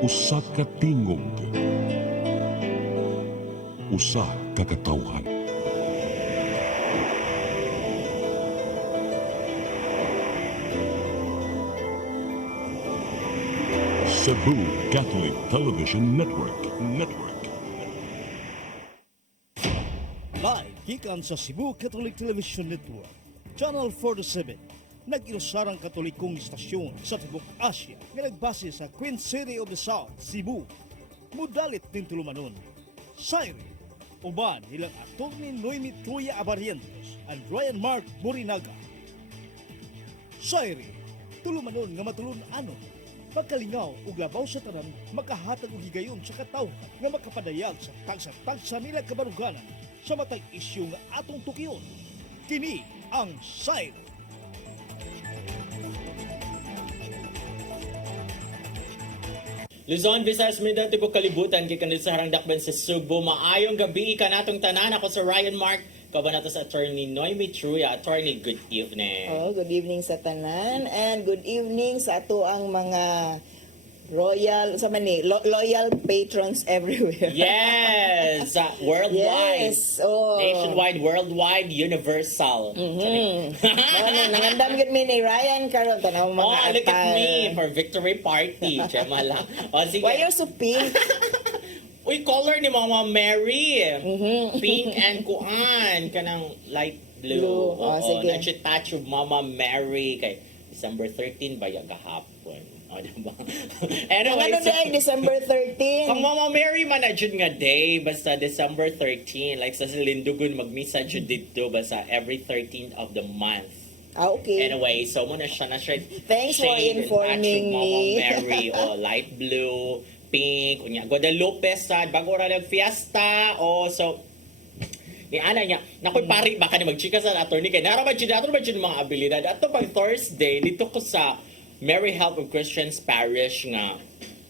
Usa ka tingog, usa ka katawhan. Cebu Catholic Television Network. Live gikan sa Cebu Catholic Television Network, Channel 47, nag-ilusarang katolikong istasyon sa Tibok Asia nga nagbase sa Queen City of the South, Cebu. Mudalit ning tulumanon, Sairi, uban nilang aktor ni Noemi Tuya Abarientos and Ryan Mark Morinaga. Sairi, tulumanon nga matulun-ano, pagkalingaw ug labaw sa tanan, makahatag og higayon sa katawhan nga makapadayag sa tagsa-tagsa nila kabaruganan sa matay isyu nga atong tukiyon. Kini ang Sairi. Luzon, Visayas, Mindanao, Tibok Kalibutan, gikan sa harang dakban sa Subo. Maayong gabi ka natong tanan. Ako sa Ryan Mark, kabanato sa attorney Noemi Truya. Attorney, good evening. Oh, good evening sa tanan and good evening sa ato ang mga loyal patrons everywhere. Yes! Worldwide. Yes. Oh. Nationwide, worldwide, universal. Nangandam gud mi ni Ryan karon tanaw mga Oh, look at atal. me for victory party. Tiyama lang. O, sige. Why you so pink? Uy, color ni Mama Mary. Pink and kuan. Kanang light blue. Blue. Oh, sige. Nachitouch of Mama Mary. Kay December 13 ba yung gahapon? O, diba? Anyway, Ano day December 13? Pang Mama Mary man na jud nga day. Basta December 13. Like sa Silindugun, magmisa jud dito. Basta every 13th of the month. Ah, okay. Anyway, so muna siya na siya. Thanks for shade and informing patch of Mama me. Mary. O, light blue, pink, kunya Guadalupe sad bago ra nag fiesta. O, so ni ana niya nakoy pari baka ni magchika sa attorney kay nara ba jud mga abilidad ato pag Thursday dito ko sa Mary Help of Christians Parish nga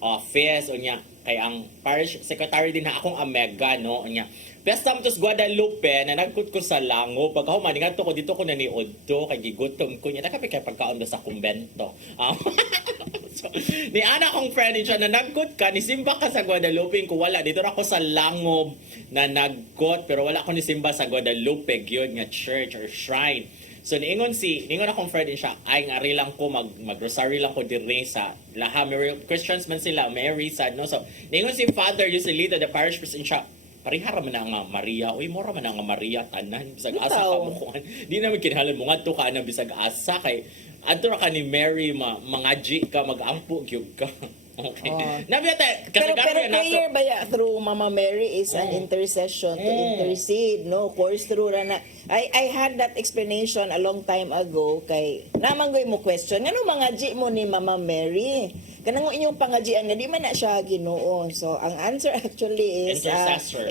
office o niya kay ang parish secretary din na akong amega no niya Pesta mo tos Guadalupe na nagkut ko sa lango pagkahuman nga to ko dito ko naniudto kay gigutom ko niya nakapit kay pagkaon do sa kumbento. So, ni ana kong friend siya na nagkut ka ni simba ka sa Guadalupe ko wala dito ra ko sa langob na nagkot pero wala ko ni simba sa Guadalupe gyud nga church or shrine. So niingon akong friend din siya ay nga lang ko mag-rosary lang ko dire sa laha Mary Christians man sila Mary sad no so niingon si Father Yusilito the parish priest siya parihara man nga Maria uy mora man nga Maria tanan bisag asa ka mo kuan di na kinahanglan mo ngadto ka na bisag asa kay adto ra ka ni Mary mangaji ka magampo gyud ka. Okay. Nabiyata Pero prayer ba ya through Mama Mary is an intercession to intercede, no? Of course, through na. I had that explanation a long time ago kay naman mo question, ano mga ji mo ni Mama Mary? Kanang inyong pangajian nga di man na siya Ginoo. So ang answer actually is Intercessor.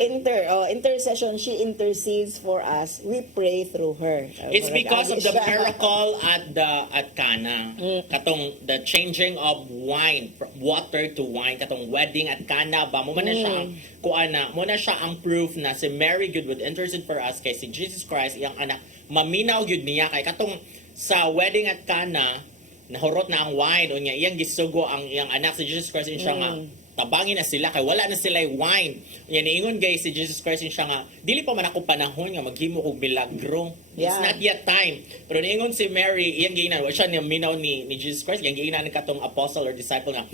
Intercession. She intercedes for us. We pray through her. It's because of the miracle at Cana. Katong the changing of wine, water to wine, katong wedding at Cana ba mo man na siya ang kuana, mo na siya ang proof na si Mary good would intercede for us kay si Jesus Christ iyang anak maminaw gyud niya kay katong sa wedding at Cana nahurot na ang wine unya iyang gisugo ang iyang anak si Jesus Christ siya nga tabangin na sila kay wala na sila wine. Yan niingon guys si Jesus Christ siya nga dili pa man ako panahon nga maghimo og milagro. It's not yet time. Pero niingon si Mary iyang giinan wa siya ni minaw ni Jesus Christ iyang giinan katong apostle or disciple nga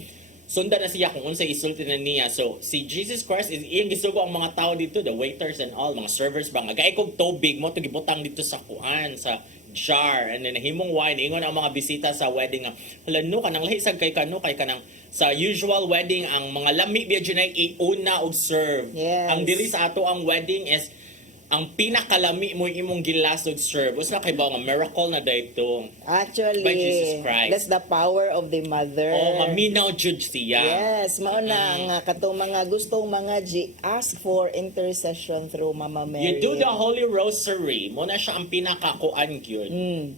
sundan na siya kung unsay isulti na niya. So si Jesus Christ is iyang gisugo ang mga tao dito, the waiters and all, mga servers ba nga gaay kog tubig mo to gibutang dito sa kuan sa jar and then himong wine ingon ang mga bisita sa wedding nga halano kanang lahisag kay kanang sa usual wedding ang mga lami biya junay iuna og serve. Yes. Ang dili sa ato ang wedding is ang pinakalami mo imong gilasod serve. Usa kay ba nga miracle na dayto. Actually, By Jesus Christ. that's the power of the mother. Oh, maminaw jud siya. Yes, mao na nga katong mga gustong mga ask for intercession through Mama Mary. You do the Holy Rosary. Mo na siya ang pinakakuan gyud.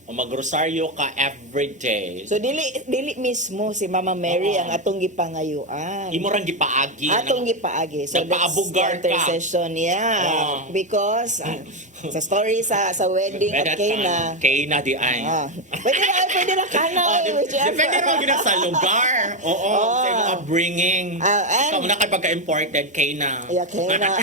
O magrosaryo ka every day. So dili mismo si Mama Mary ang atong gipangayuan. Imo rang gipaagi. Atong gipaagi. So that's Nagpaabugar the ka. intercession, yeah. Oh. Because Ross, sa story sa wedding at Kena. Kena di ay. Pwede na kana. Depende rin gina sa lugar. Oo, sa mga upbringing. And- Ikaw na kay pagka-imported, Kena. Yeah, Kena.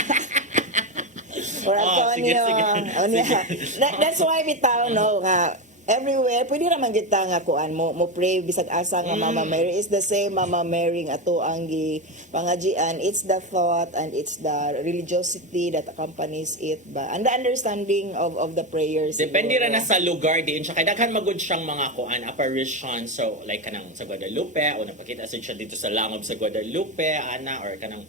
Or sige, Antonio. sige. That's why bitaw no nga everywhere pwede ra man gyud ta nga kuan mo pray bisag asa nga Mama Mary is the same Mama Mary nga ato ang gi pangajian. It's the thought and it's the religiosity that accompanies it ba and the understanding of the prayers. Depende siguro. ra na sa lugar din siya. Kaya daghan magud siyang mga kuan apparition. So like kanang sa Guadalupe o napakita sad siya dito sa langob sa Guadalupe ana or kanang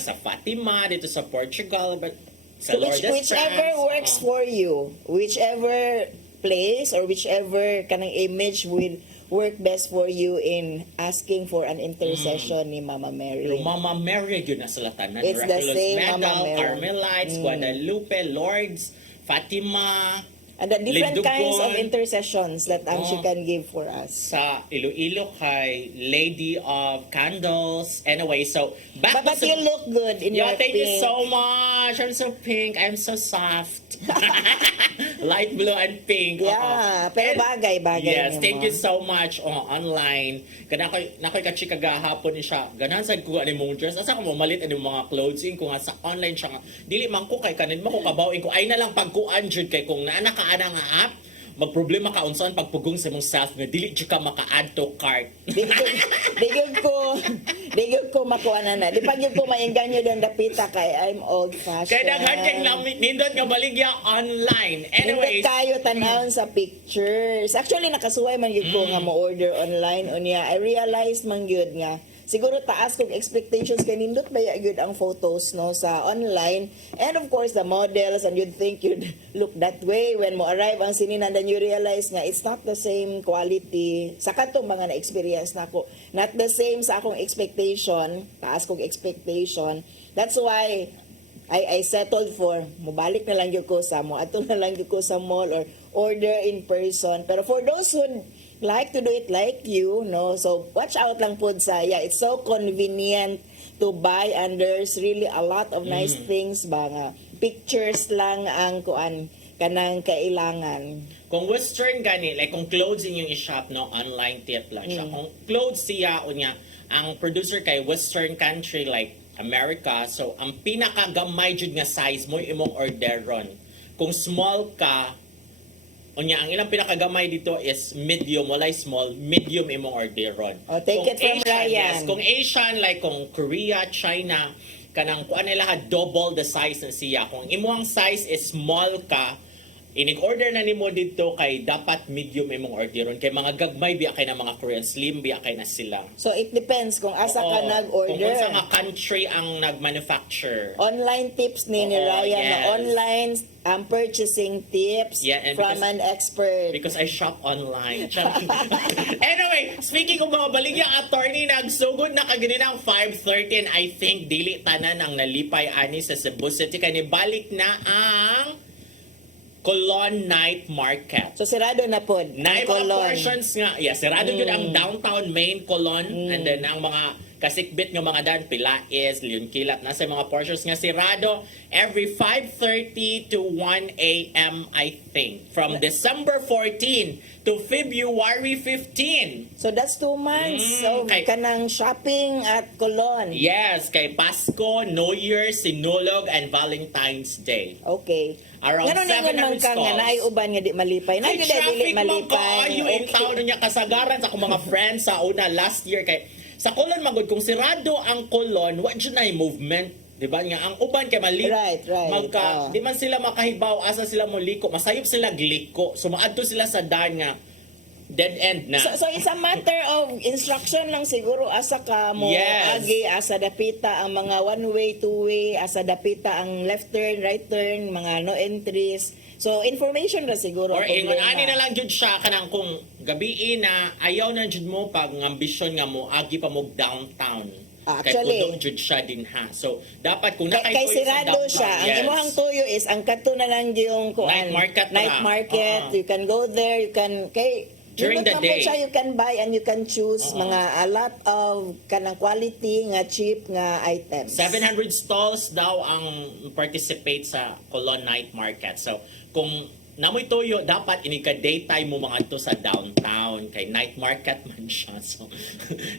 sa Fatima dito sa Portugal but sa Lourdes Whichever France, works for you, whichever place or whichever kanang image will work best for you in asking for an intercession ni Mama Mary. Pero Mama Mary yun na sila tanan. It's the Miraculous same Medal, Mama Mary. Carmelites, Guadalupe, Lourdes, Fatima, And the different Lindugon. kinds of intercessions that she Oh. can give for us. sa Iloilo kay Lady of Candles. Anyway, so back But to you look good in Yeah, your thank you pink. so much. I'm so pink. I'm so soft. Light blue and pink. Yeah, Oo. pero And- bagay-bagay Yes, niyo thank mo. you so much. Online. Nakoy ka-chika gahapon ni siya. Ganan sa ko ani mong dress. Asa ko malit ani mga clothing ko nga sa online siya nga. Dili man ko kay kanin mo ko kabawin ko ay na lang pagkuan jud kay kung naa ka ana nga app magproblema ka unsaon pagpugong sa imong self nga dili jud ka maka-add to cart. Digod ko makuha na. Di pa gyud ko mainganyo din dapita kay I'm old fashioned. Kaya daghan kay lamit nindot nga baligya online. Anyways, Anyways, kayo tanawon sa pictures. Actually nakasuway man gyud ko nga mo order online unya. I realized man gyud nga siguro taas kong expectations kay nindot baya gyud ang photos no sa online and of course the models and you'd think you'd look that way when mo arrive ang sinin and then you realize nga it's not the same quality sa katong mga na-experience nako not the same sa akong expectation taas kong expectation. That's why I settled for mubalik na lang gyud ko sa mo ato na lang gyud ko sa mall or order in person. Pero for those who like to do it like you, no, so watch out lang po sa it's so convenient to buy and there's really a lot of nice things ba nga pictures lang ang kuan kanang kailangan. kung western gani, like kung clothes inyong i-shop, no, online tip lang siya. Kung clothes siya, unya, ang producer kay western country like America, so ang pinakagamay jud nga size mo imong orderon. Kung small ka, unya ang ilang pinakagamay dito is medium, walay small, medium imong orderon. Oh, take Kung it from Ryan. Yes, kung Asian, like kung Korea, China, kanang kuan nila double the size na siya. Kung imong size is small ka, inig-order na nimo dito kay dapat medium imong orderon kay mga gagmay biya kay na mga Korean slim biya kay na sila. So it depends kung asa ka Oo. nag-order. Kung sa nga country ang nag-manufacture. Online tips ni Oo, Ryan na yes. online purchasing tips Yeah, and from because- an expert. Because I shop online. Anyway, speaking of mga baligya, attorney, nagsugod na kagina ng 5:30 and I think dili tanan ang nalipay ani sa Cebu City kay nibalik na ang Colon Night Market. So sirado na po Na ang mga Colon. portions nga, sarado yun ang downtown main Colon and then ang mga kasikbit nga mga dan Pilais, Leon Kilat, nasa mga portions nga sirado every 5:30 to 1 a.m. I think. From December 14 to February 15. So that's 2 months. So kay- kanang shopping at Colon. Yes, kay Pasko, New Year, Sinulog, and Valentine's Day. Okay. Around Ngano ningon man 700 ka nga stalls. naay uban nga di malipay. Na Ay, gyud dili traffic man malipay. kaayo in town niya kasagaran sa akong mga friends sa una last year kay sa Colon magud kung sirado ang Colon wa jud na movement, di ba nga ang uban kay mali Right. di man sila makahibaw asa sila mo liko, masayop sila gliko, sumaadto sila sa daan nga dead end na. So it's a matter of instruction lang siguro asa ka mo Yes. agi asa dapita ang mga one way, two way, asa dapita ang left turn, right turn, mga no entries. So information ra siguro Or ang ingon problema. ani na lang jud siya kanang kung gabi na ayaw na jud mo pag ambisyon nga mo agi pa mo downtown. Actually, kay kudong jud siya din ha. So dapat kung Kay nakay sirado siya. Ang imuhang tuyo is ang kadto na lang yung kuan. Night market Night ra. market. Oo. You can go there. You can kay during the Nindot man po day. siya, you can buy and you can choose mga a lot of kanang quality nga cheap nga items. 700 stalls daw ang participate sa Colon Night Market. So, kung namoy toyo, dapat inika daytime mo mga to sa downtown. Kay night market man siya. So,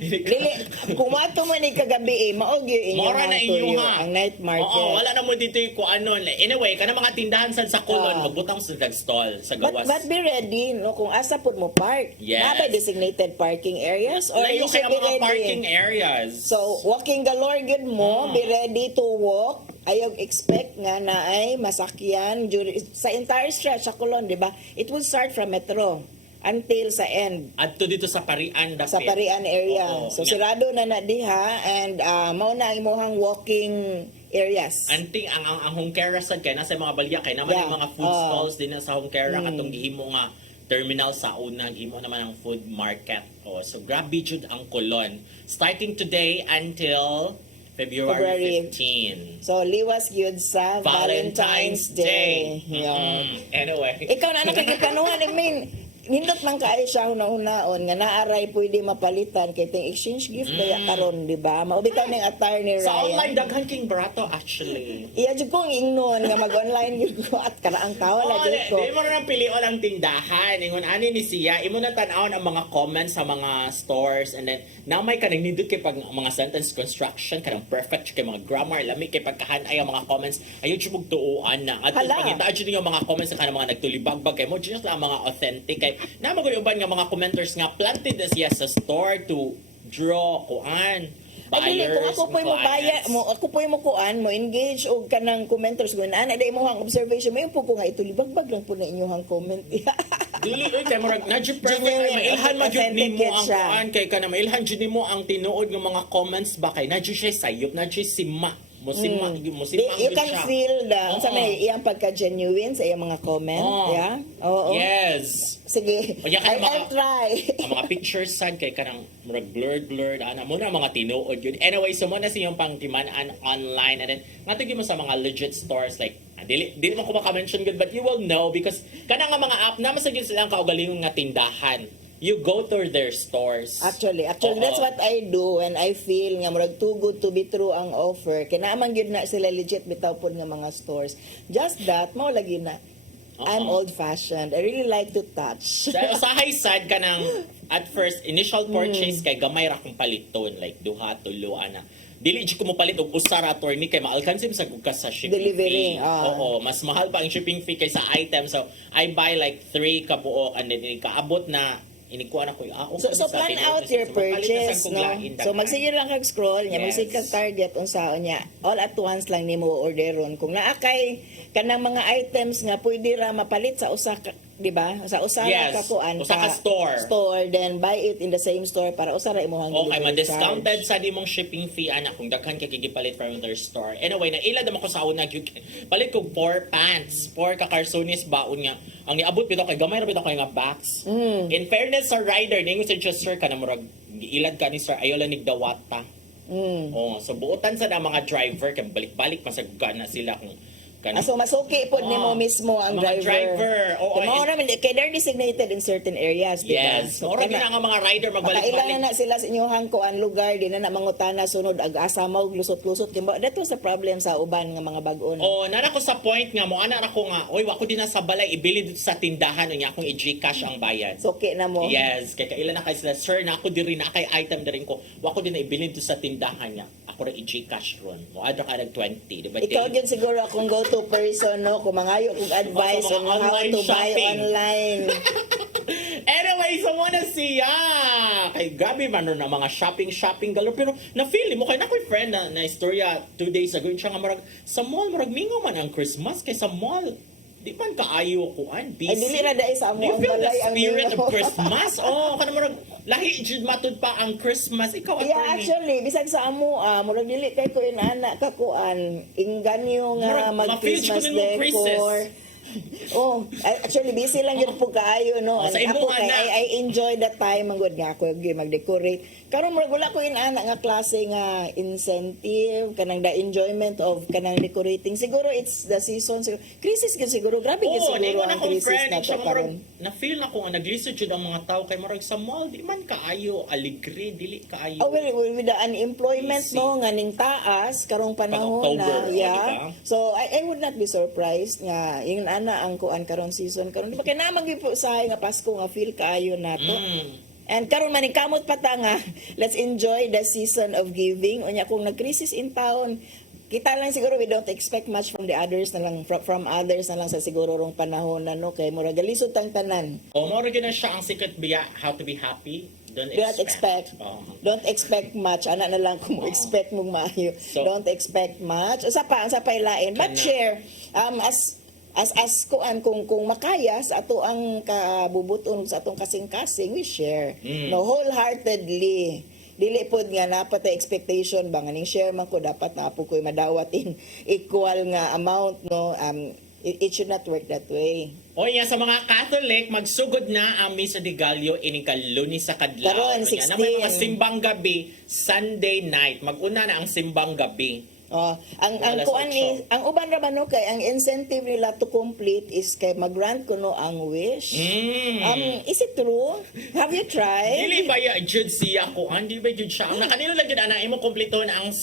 Dili, kung mato man ni kagabi maog yung Mora na inyo ha. ang night market. Oo, wala na mo dito yung kung ano. Anyway, kana mga tindahan sa Colon, magbutang sa stall sa gawas. But be ready, no, kung asa pud mo park. Yes. Nabay designated parking areas or Layo you kaya should be mga ready. parking areas. So, walking galore good mo, be ready to walk. Ayaw expect nga na ay masakyan sa entire stretch sa Colon, di ba? It will start from Metro until sa end. Adto dito sa Parian dapit. Sa Parian area. Oo. So, sirado na diha and mao na ang imong walking areas. Anting ang Hongkera sad kay nasa mga balya kay naman Yeah. yung mga food stalls din na sa Hongkera Mm. katong gihimo nga terminal sa una gihimo naman ang food market. Oh, so grabe jud ang Colon. Starting today until February 15. So, liwas yun sa Valentine's Day. Yun. Anyway. Ikaw na nakikipanuhan, I mean, nindot man kaayo siya una-unaon nga naaray pwede mapalitan kay ting exchange gift kaya karon di ba maubitaw ning attire ni Ryan Sa online daghan king barato actually. iya jud kong ingnon nga mag-online gyud ko at karaang tawa Oh, la gyud ko di mo na pilion ang tindahan. Ingon ani ni siya, imo na tan-awon ang mga comments sa mga stores and then namay ka nindot kay pag mga sentence construction kanang perfect kay mga grammar lami kay pagkahanay ang mga comments ayo jud mong tuuan na at Hala. pagita jud yung mga comments sa kanang mga nagtulibagbag kay mo just ang mga authentic kay na uban nga mga commenters nga planted na siya sa store to draw kuan Ay, dili, kung buyers ako po'y mo baya, clients. ako po'y mo kuan, mo engage og kanang commenters ko na day mo hang observation, may po ko nga ito libagbag lang po na inyong hang comment. Dili oy kay murag na jud perfect Genuine, ay mailhan man jud nimo authenticate ang siya. kuan kay kana mailhan jud nimo ang tinuod ng mga comments ba kay na jud siya sayop na jud sima mo sima mo sima You can feel the sa Oo. may iyang pagka-genuine sa iyang mga comment, Oo. yeah? Oo. Yes. Sige, O, yan ka ng I'll mga- try. Ang mga pictures sad kay kanang murag blurred ana mo na mga tinuod yun. Anyway, so mo na siyang pangtiman-an online and then natugin mo sa mga legit stores like dili mo ko maka-mention good but you will know because kanang nga mga app na masagid silang kaugalingon nga tindahan. You go to their stores. Actually, Oo. that's what I do when I feel nga murag too good to be true ang offer. Kinaaman gyud na sila legit bitaw pod nga mga stores. Just that mao lagi na. I'm Oo. old-fashioned. I really like to touch. Sa usahay sad ka ng at first initial purchase kay gamay ra kong paliton like duha tulo ana. Dili jud ko mo palit og usa ra attorney kay maalkansi sa sa shipping Delivering, fee. ah. Oo, mas mahal pa ang shipping fee kaysa item. So I buy like 3 kabuok and then kaabot na inikuha na ko So plan out your purchase, no? So magsige lang kag scroll, nya Yes. magsige kag target unsaon nya. All at once lang nimo orderon. Kung naa kay kanang mga items nga pwede ra mapalit sa usa ka, di ba? Sa usa Yes. ka kuan Usa ka store. Store then buy it in the same store para usa ra imong Okay, delivery ma-discounted charge. sa dimong shipping fee ana kung daghan ka kigipalit from their store. Anyway, na ila damo ko sa una gyud. Palit ko 4 pants, 4 ka Carsonis baon nga. Ang niabot bitaw kay gamay ra bitaw kay nga box. In fairness sa rider, ningon sa just sir kana murag giilad ka ni sir ayo lang nigdawata. Oh, so buotan sa na mga driver kay balik-balik masaggan na sila kung kana. So masuki po nimo Oo. mismo ang Mga driver. Oo, Mao ra man kay they're designated in certain areas, di ba? Yes. Ora kana- gina nga mga rider Makailan magbalik-balik. na sila sa inyong kuan lugar, di na mangutana sunod ag-asa mo lusot-lusot dimba. That was a problem sa uban nga mga bag-o. Oh, nana ko sa point nga mo ana ko nga, oy wa ko din na sa balay ibili dito sa tindahan unya akong i-GCash ang bayad. Suki na mo. Yes, kay kailan na kay sila, sir, na ako diri na kay item diri ko. Wa ko din na ibili dito sa tindahan niya. Ako ra i-GCash ron. Mo adto ka nag 20, di ba? Ikaw din siguro akong go-to person, no? Kung mangayo kong advice Mga on how online to buy shopping. online. Anyway, so mo na siya. Kay grabe man ron ang mga shopping galore pero na feel mo kay na ko'y friend na istorya 2 days ago siya nga marag sa mall marag mingo man ang Christmas kay sa mall di man kaayo kuan busy. Ay, dili na dahil sa amo Do you ang feel the balay ang spirit mingo? of Christmas? Oh, kana marag lahi jud matud pa ang Christmas. Ikaw Yeah, attorney. actually, bisag sa amo, murag dili kay ko inana ka kuan, inganyo nga Murag, ma-feel ko mag-Christmas nimo decor. Christmas. Actually busy lang yun po kaayo, no. Oh, sa And imo, ako kay ana. I enjoy that time man gud nga ako gyud mag-decorate. Karon murag wala ko inana nga klase nga incentive kanang the enjoyment of kanang decorating. Siguro it's the season. Crisis gyud siguro. Grabe gyud Oo, siguro naingon ang akong crisis friend, na siya to murag, karon. na-feel na ko nga naglisod yun ang mga tao kay murag sa mall, di man kaayo, aligre, dili kaayo. Oh, well, with the unemployment Easy. no nga ning taas karong panahon October, na diba? So I would not be surprised nga yung ana ang kuan karon season karon di ba kay naman gyud po usahay nga Pasko nga feel kaayo nato. And karon man ni kamot pa ta nga let's enjoy the season of giving. Unya kung nag-crisis in town, kita lang siguro we don't expect much from the others na lang from others na lang sa siguro rong panahon na no kay mura galisod tang tanan. O, mo rin na siya ang secret biya, how to be happy. Don't Do not expect. Oh. Don't expect much. Ana na lang kung mo expect mong maayo. So- Don't expect much. Usa pa ilain. But Kana. share as kuan kung makaya sa ato ang kabubuton sa atong kasing-kasing, we share. No, wholeheartedly. Dili pod nga napatay expectation ba nga ning share man ko dapat na po koy madawat in equal nga amount no. It should not work that way. O yan, sa mga Catholic, magsugod na ang Misa de Gallo Lunes sa Kadlaw. Karon, Kanya na may mga 16. simbang gabi, Sunday night. Maguna na ang simbang gabi. Ang Alas kuan 8. ni ang uban ra man no kay ang incentive nila to complete is kay mag-grant kuno ang wish. Is it true? Have you tried? Dili ba ya jud siya ko? Hindi ba jud siya? Ang nakanilo lang jud ana imo kompleton ang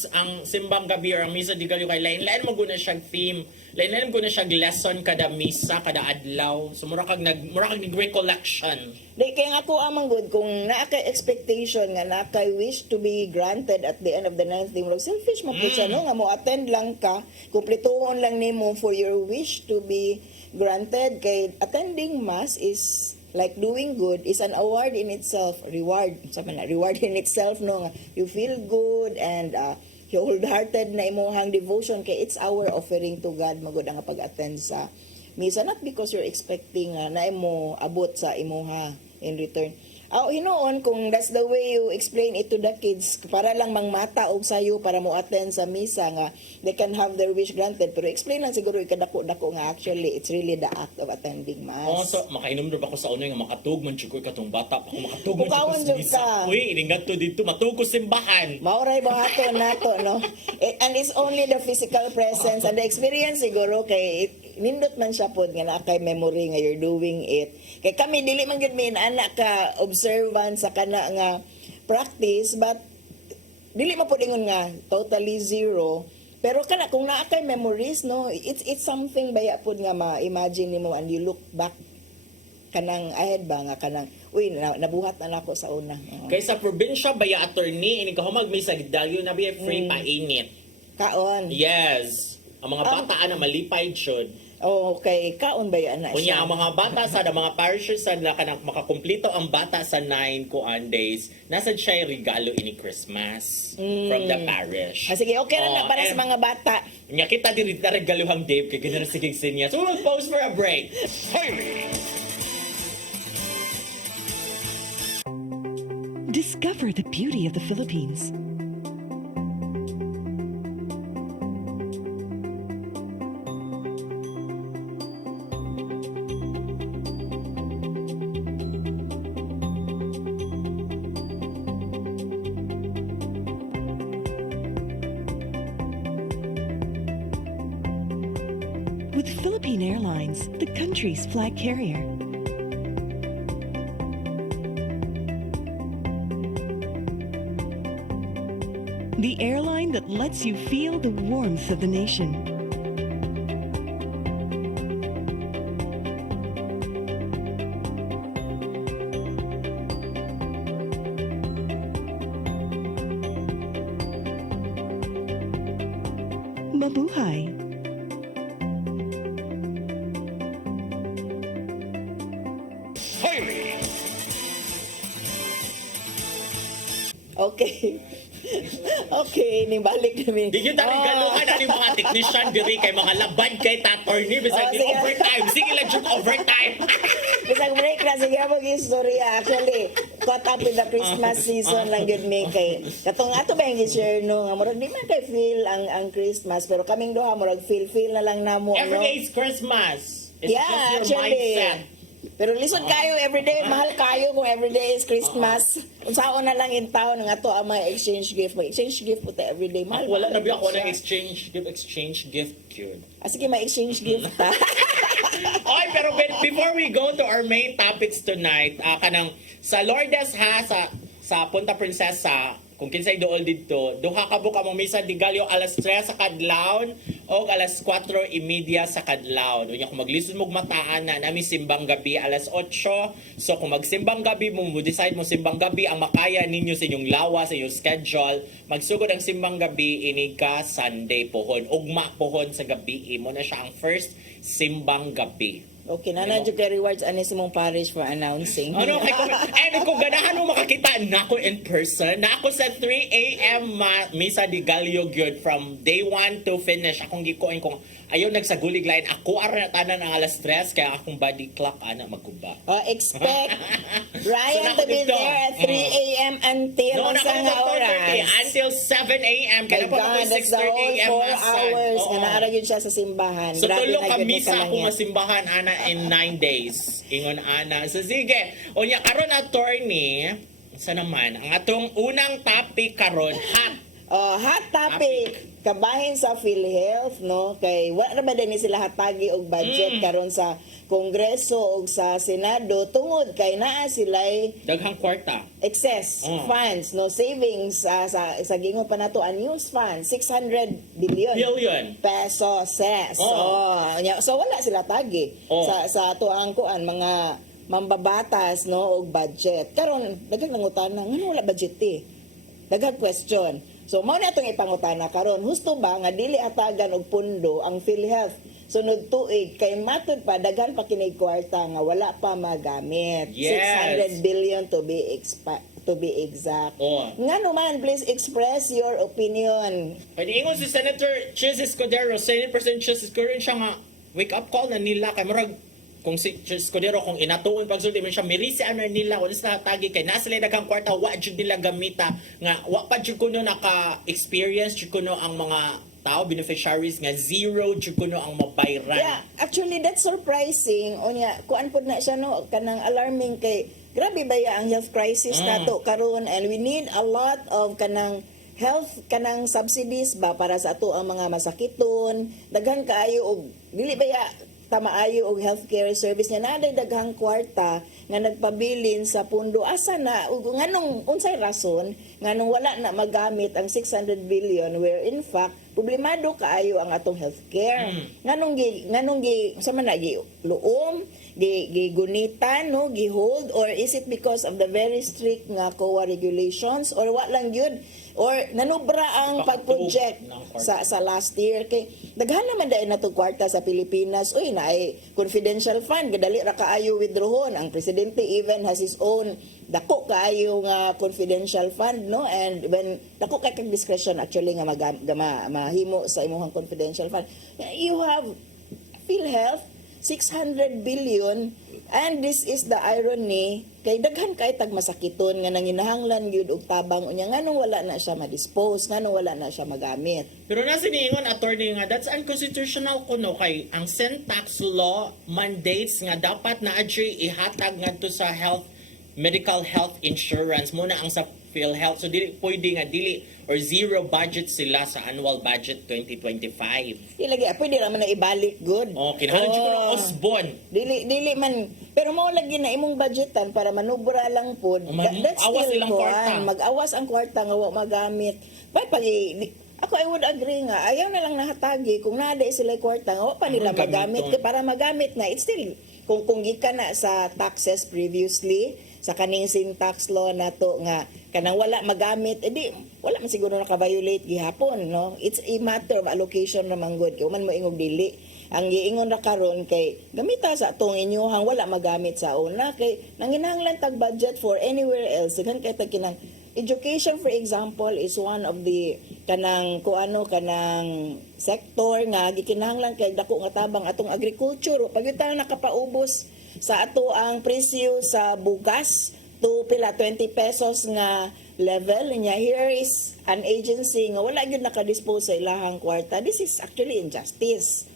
simbang gabi or ang Misa de Gallo kay lain-lain mo guna siya theme. Lain-lain guna siya lesson kada misa, kada adlaw. So mura kag nag-recollection. Di kay nga ko amang good kung naa kay expectation nga naa kay wish to be granted at the end of the ninth day, murag selfish mo pud siya no nga mo attend lang ka, kumpletuhon lang nimo for your wish to be granted kay attending mass is like doing good is an award in itself, reward in itself no nga you feel good and wholehearted na imuhang devotion kay it's our offering to God magud ang pag-attend sa misa not because you're expecting na imo abot sa imuha in return. Hinoon kung that's the way you explain it to the kids para lang mangmata og sayo para mo attend sa misa nga they can have their wish granted pero explain lang siguro ikadako-dako nga actually it's really the act of attending mass. Oh, so makainom ra ba ko sa unay nga makatug man jud ko katong bata pa ko makatug man Bukawan jud ko jud sa ka. misa. Uy, iningat to dito matug ko simbahan. Mauray bahato nato no. And it's only the physical presence and the experience siguro kay nindot man siya pod nga naa kay memory nga you're doing it. Kay kami dili man gyud min anak ka observant sa kana nga practice but dili man pod ingon nga totally zero. Pero kana kung naa kay memories no, it's something baya pod nga ma-imagine nimo and you look back kanang ahead ba nga kanang nabuhat na nako sa una. Kay sa probinsya baya attorney ini kahumag may sa Gallo na biya free painit. Kaon. Yes. Ang mga bata ana malipay jud. Okay, kaon ba yan na Kunya siya? ang mga bata sa mga parishes sa na kanang makakumpleto ang bata sa 9 kuan days. Nasa siya regalo ini Christmas from the parish. Sige, okay na para sa mga bata. Nya kita diri na regaluhang Dave kay ganara sigig sinya. So we'll pause for a break. Discover the beauty of the Philippines. With Philippine Airlines, the country's flag carrier. The airline that lets you feel the warmth of the nation. Mabuhay! Okay. Okay, nibalik namin. Di gyud ta regaluhan ani mga technician diri kay mga labad kay attorney bisag sige. overtime. Sige lang jud overtime. Bisag break na, sige mo istorya. Actually, caught up with the Christmas season lang yun may kay. Katong ato ba yung i-share no? Nga murag di man kay feel ang Christmas. Pero kaming duha, murag feel na lang namo. Every no? day is Christmas. It's Yeah, just your actually. mindset. Pero lisod kayo everyday, mahal kayo kung everyday is Christmas. Kung saan na lang in town nga to ang mga exchange gift. Mag-exchange gift po ta everyday. Mahal. Wala na biya ako siya. ng exchange gift yun. Sige, ma-exchange gift ta. Okay, pero before we go to our main topics tonight, kanang sa Lourdes ha, sa Punta Princesa, kung kinsay dool dito, duha ka buka mong misa di galyo alas 3 sa kadlawon o alas 4:30 sa kadlawon. Unya kung maglisod mo mataan na nami simbang gabi alas 8. So kung magsimbang gabi mo decide mo simbang gabi ang makaya ninyo sa inyong lawa sa inyong schedule, magsugod ang simbang gabi ini ka Sunday pohon, ugma pohon sa gabi mo na siya ang first simbang gabi. Okay, na jud kay rewards ani si mong parish for announcing. Ano kay kung ganahan mo makakita na ako in person, na ako sa 3 a.m. Misa di Gallo gyud from day 1 to finish. Akong gikuin kung ayaw nagsagulig line ako ara na tanan ang alas 3 kaya akong body clock ana magkuba. Expect Ryan to be dito. there at 3 a.m. until No, na sa ako nga sa 4:30 oras. until 7 a.m. My Kaya po ako God, that's the 6:30 whole a.m. 4 masan. hours Oo. nga naara yun siya sa simbahan. So Grabe tulo na ka yun misa ka lang ako yan. masimbahan ana in 9 days. Ingon ana. So sige, unya karon attorney, sa naman ang atong unang topic karon Hot topic. Kabahin sa PhilHealth, no? Kay wala na ba din sila hatagi og budget karon sa Kongreso o sa Senado tungod kay naa sila'y daghang kwarta. excess funds, no, savings sa gingon pa nato unused funds 600 billion pesos. So wala sila tagi sa ato ang kuan mga mambabatas, no, og budget. Karon daghang nangutana ngano wala budget daghang question. So mao na itong ipangutana karon, husto ba nga dili hatagan og pundo ang PhilHealth sunod tuig kay matud pa daghan pa kinig kwarta nga wala pa magamit. Yes. 600 billion to be exact. Ngano man, please express your opinion. Pwede ingon si Senator Chis Escudero, Senate President Chis Escudero siya nga wake up call na nila kay murag kung si Escudero kung inatuon pagsulti man siya mirisi ano nila wala sila tagi kay nasa sila daghang kwarta wa jud nila gamita nga wa pa jud kuno naka experience jud kuno ang mga tao beneficiaries nga zero jud kuno ang mabayran. Yeah, actually that's surprising. Unya kuan pud na siya, no, kanang alarming kay grabe ba ya ang health crisis nato karon, and we need a lot of kanang health kanang subsidies ba para sa ato ang mga masakiton, daghan kaayo og dili ba ya tamaayo og healthcare service niya naday daghang kwarta nga nagpabilin sa pundo asa na ug nganong unsay rason nganong wala na magamit ang 600 billion where in fact problemado kaayo ang atong healthcare. Nganong gi sa man gi luom gigunitan, no, gihold, or is it because of the very strict nga COA regulations or what lang yun, or nanubra ang pag-project sa last year kay daghan naman dai natong kwarta sa Pilipinas. Uy, na ay confidential fund gadali ra kaayo withdrawon. Ang presidente even has his own dako kaayo nga confidential fund, no, and when dako kay discretion actually nga mahimo sa imong confidential fund. You have PhilHealth 600 billion, and this is the irony kay daghan kay tag masakiton nga nanginahanglan gyud og tabang unya nganong wala na siya ma-dispose, nganong wala na siya magamit. Pero nasa niingon attorney nga that's unconstitutional kuno kay ang syntax law mandates nga dapat na adjay ihatag ngadto sa medical health insurance muna ang sa PhilHealth. So dili pwede nga dili or zero budget sila sa annual budget 2025. Di lagi pwede ra man na ibalik good. Kinahanglan jud kuno Osbon. Dili man, pero mao lagi na imong budgetan para manubra lang pod. That's Awas still ilang kwarta. mag-awas ang kwarta nga wa magamit. Ako I would agree nga ayaw na lang nahatagi kung naada sila kwarta nga wa pa nila magamit kay para magamit na it's still kung gikan na sa taxes previously sa kaning syntax law nato nga kanang wala magamit edi wala man siguro naka-violate gihapon, no. It's a matter of allocation naman good kay man mo ingog dili ang giingon ra karon kay gamita sa atong inyohang wala magamit sa una kay nanginahanglan tag budget for anywhere else kan kay tag kinang education, for example, is one of the kanang sector nga gikinahanglan kay dako nga tabang atong agriculture pag ita nakapaubos sa ato ang presyo sa bugas to 20 pesos nga level niya. Here is an agency nga wala gyud naka-dispose sa ilahang kwarta. This is actually injustice.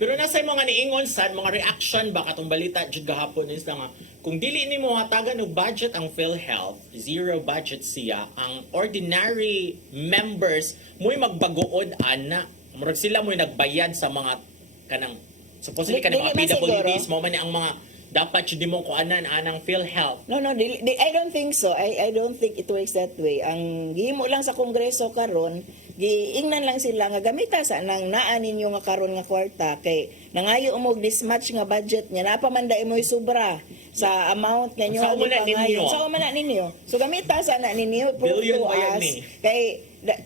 Pero nasa mga niingon sad mga reaction ba katong balita jud gahapon is nga kung dili nimo hatagan og budget ang PhilHealth, zero budget siya, ang ordinary members mo'y magbaguod ana. Murag sila mo'y nagbayad sa mga kanang supposedly kanang mga Dili man PWDs siguro. mo man ni ang mga dapat jud nimo kuanan anang PhilHealth. No, I don't think so. I don't think it works that way. Ang gihimo lang sa Kongreso karon, giingnan lang sila nga gamita sa nang naa ninyo nga karon nga kwarta kay nangayo mo mismatch nga budget niya napamanda imoy sobra sa amount nga inyo Sa una ninyo. Sa una ninyo. So gamita sa na ninyo Billion to ba yan us ni? kay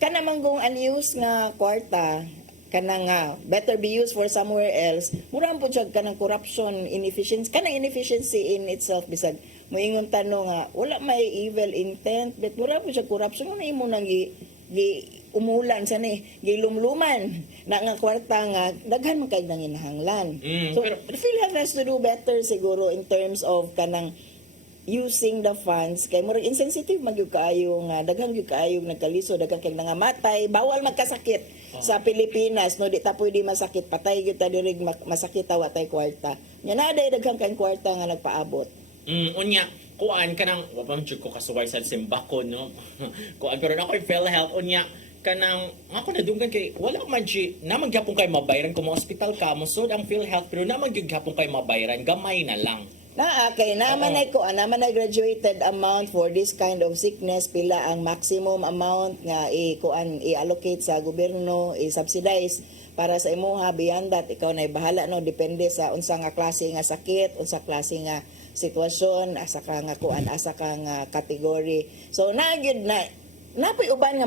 kanamang gong unused nga kwarta kanang nga better be used for somewhere else mura po siya kanang corruption inefficiency kanang inefficiency in itself bisag moingon tanong nga wala may evil intent but mura po siya corruption mo na imo nang gi umulan sa ni gilumluman na nga kwarta nga daghan man kay nang inahanglan so pero- PhilHealth has to do better siguro in terms of kanang using the funds kay murag insensitive magyud kaayo nga daghang gyud kaayo nagkaliso daghang kay nangamatay bawal magkasakit sa Pilipinas no di ta pwede masakit patay gyud ta diri masakit tawa tay kwarta nya na daghang kay kwarta nga nagpaabot. Unya, kuan kanang wapam jud ko kasuway sa simbako no. Kuan pero na ko PhilHealth unya kanang ako nadunggan kay wala man jud naman gyapon kay mabayaran kung hospital ka mo sud ang PhilHealth pero naman gyud gyapon kay mabayaran gamay na lang. Kay naman ay ko naman ay graduated amount for this kind of sickness pila ang maximum amount nga i-allocate sa gobyerno i-subsidize para sa imuha beyond that ikaw na bahala no depende sa unsa nga klase nga sakit unsa klase nga sitwasyon asa ka nga kuan asa ka nga category so nagyud na napoy uban nga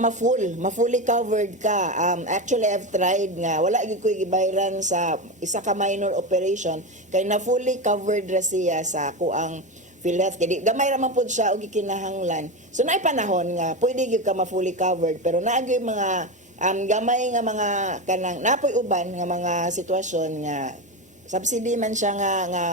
fully covered ka actually I've tried nga wala gyud ko gibayran sa isa ka minor operation kay na fully covered ra siya sa kuang PhilHealth kay di gamay ra man pud siya og gikinahanglan so naay panahon nga pwede gyud ka ma-fully covered pero naa gyud mga gamay nga mga kanang napoy uban nga mga sitwasyon nga subsidy man siya nga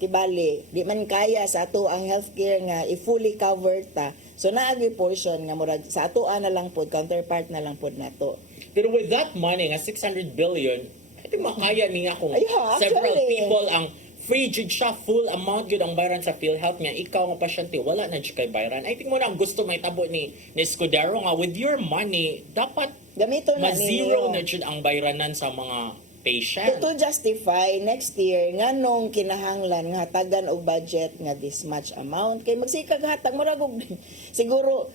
tibali di man kaya sa ato ang healthcare nga i-fully covered ta so naagi portion nga murag sa ato na lang pod counterpart na lang pod nato. Pero with that money nga 600 billion, I think makaya niya kung Ay, ha, several actually. people ang free jud siya full amount gyud ang bayaran sa PhilHealth nga ikaw nga pasyente wala na jud kay bayaran. I think mo na ang gusto may tabo ni Escudero nga with your money dapat Gamito na ma-zero ninyo. na jud ang bayranan sa mga patient. To justify next year nganong kinahanglan nga hatagan og budget nga this much amount kay magsikag hatag murag og siguro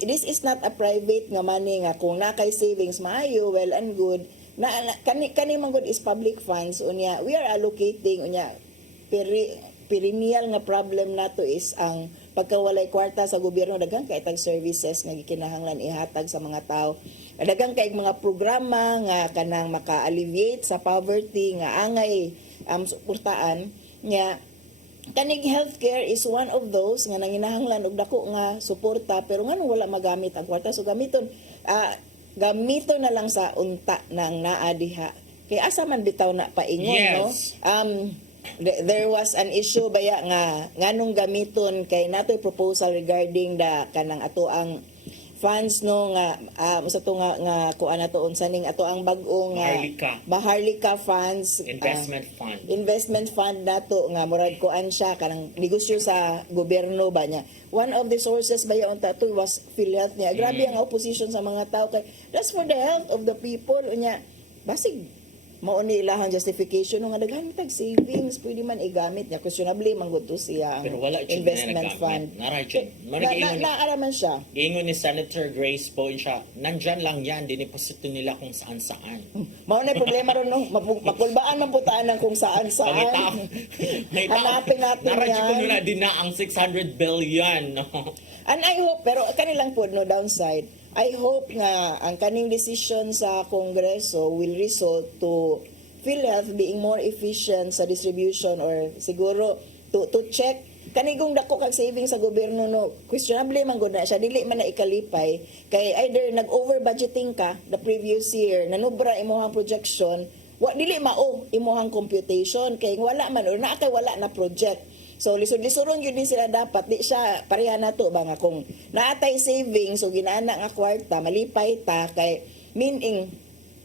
this is not a private nga money nga kung na kay savings maayo well and good kani man good is public funds unya we are allocating unya perennial nga problem nato is ang pagkawalay kwarta sa gobyerno daghang kay tag services nga gikinahanglan ihatag sa mga tao daghang kay mga programa nga kanang maka-alleviate sa poverty nga angay suportaan nga kaning healthcare is one of those nga nanginahanglan og dako nga suporta pero nganong wala magamit ang kwarta so gamiton na lang sa unta nang naa diha kay asa man bitaw na paingon no Yes. there was an issue baya nga nganong gamiton kay natoy proposal regarding the kanang ato ang funds no nga sa to nga kuan nato unsa ning ato ang bag-o nga Baharlika funds investment fund nato nga murag kuan siya kanang negosyo sa gobyerno ba niya one of the sources ba yaon tato was PhilHealth niya grabe ang opposition sa mga tao kay that's for the health of the people unya basig mao ni ilahang justification nga daghan tag savings pwede man igamit niya questionably man gud to siya ang Pero wala jud investment fund naaraman siya ingon ni Senator Grace po siya nandyan lang yan diniposito nila kung saan saan. mao na problema ron no makulbaan man putaan ng kung saan hanapin natin Naradyo ko yan na din na ang 600 billion. No? and I hope pero kanilang pod no downside I hope nga ang kaning decision sa Kongreso will result to PhilHealth being more efficient sa distribution or siguro to check kanigong dako kag savings sa gobyerno no questionably man gud na siya dili man na ikalipay kay either nag-over budgeting ka the previous year nanubra imong projection dili mao imong computation kay wala man or naa kay wala na project. So lisod-lisoron yun din sila dapat di siya pareha na to ba nga kung naatay savings so ginaana nga kwarta malipay ta kay meaning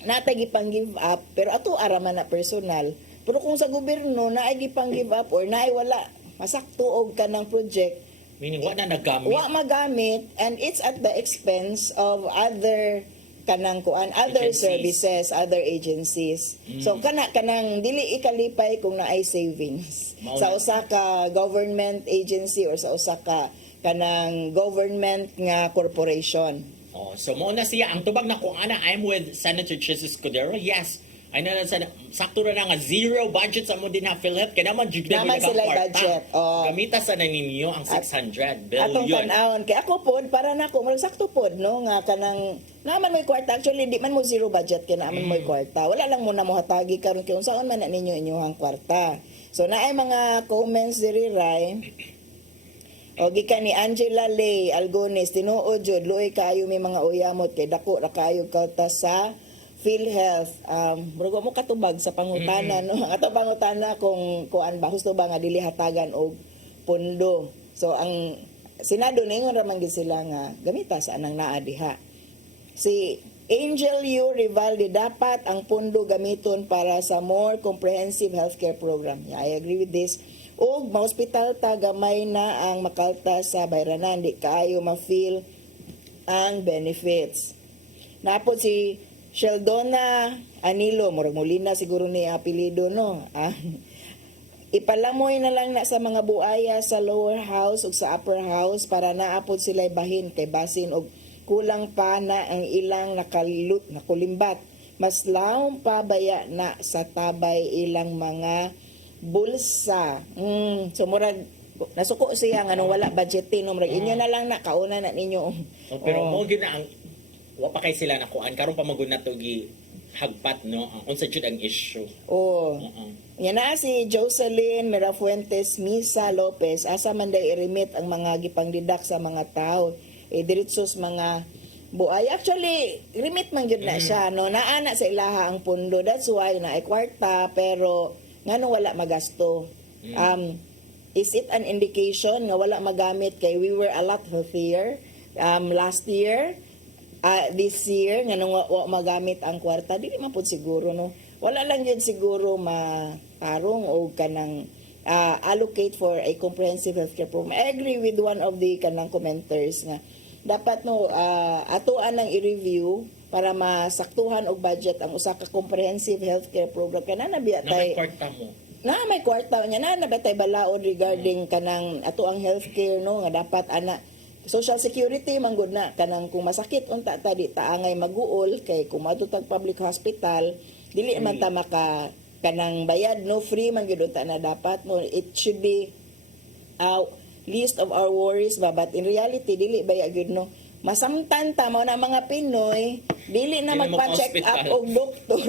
natay gipang give up pero ato araman na personal. Pero kung sa gobyerno na ay gipang give up or na ay wala masakto og kanang project, Meaning, wa na nagamit. wa magamit, and it's at the expense of other kanang kuan, other Agencies. services, other agencies. So kanang dili ikalipay kung naay savings Mao sa na. usa ka government agency or sa usa ka kanang government nga corporation. Oh, so mo na siya ang tubag na kung ana I'm with Senator Chis Escudero. Yes. Ay na sa sakto ra na nga zero budget sa mo din ha PhilHealth kaya naman jud Naman sila budget, oh. Gamita sa na ninyo ang 600 Atong billion. tanawon kay ako pod para nako murag sakto pod no nga kanang naman mo'y kwarta, actually di man mo zero budget kay naman mo'y kwarta, wala lang muna mo hatagi karon kay unsaon man na ninyo inyong kwarta. So naay mga comments diri ray. O gikan ni Angela Lay Algones, tinuod jud luoy kaayo may mga uyamot kay dako ra kaayo kauta sa PhilHealth. Murag mo katubag sa pangutana no. Ato pangutana kung kuan ba husto ba nga dili hatagan og pundo. So ang Senado ningon ra man gid sila nga gamita sa anang naa diha. Si Angel U. Rivaldi, dapat ang pundo gamiton para sa more comprehensive healthcare program. Yeah, I agree with this. O ma-hospital ta gamay na ang makalta sa bayranan, di kaayo ma-feel ang benefits. Napod si Sheldona Anilo, murag Molina siguro ni apelido no. Ipalamoy na lang na sa mga buaya sa lower house ug sa upper house para naapod sila bahin kay basin og kulang pa na ang ilang nakulimbat. Mas laom pa baya na sa tabay ilang mga bulsa. So murag nasuko siya nga nung wala budgetin no murag inyo na lang na kauna na ninyo. Oh, pero mo gid na ang wa pa kay sila nakuan karon pa magud na to gi hagpat no. Unsa jud ang issue. Oh. Yan na si Jocelyn Mirafuentes Misa Lopez asa man day i-remit ang mga gipangdidak sa mga tao diretsos mga buay. Actually, remit man gyud na siya no. Naana sa ilaha ang pundo. That's why na ay kwarta pero ngano wala magasto. Is it an indication nga wala magamit kay we were a lot healthier last year? This year nga nung wa magamit ang kwarta dili man pud siguro no. Wala lang yun siguro matarong o kanang allocate for a comprehensive healthcare program. I agree with one of the kanang commenters nga dapat no atoan nang i-review para masaktuhan og budget ang usa ka comprehensive healthcare program kana nabiya Na tay may kwarta mo. na may kwarta niya na nabatay balaod regarding kanang ato ang healthcare no nga dapat ana social security manggod na kanang kung masakit unta ta di ta angay maguol kay kung matutag public hospital dili man ta maka kanang bayad no free man gyud unta na dapat no it should be least of our worries ba but in reality dili baya gyud no masamtan ta mo na mga Pinoy dili na Dili na magpa-check up mag-hospital. og doktor.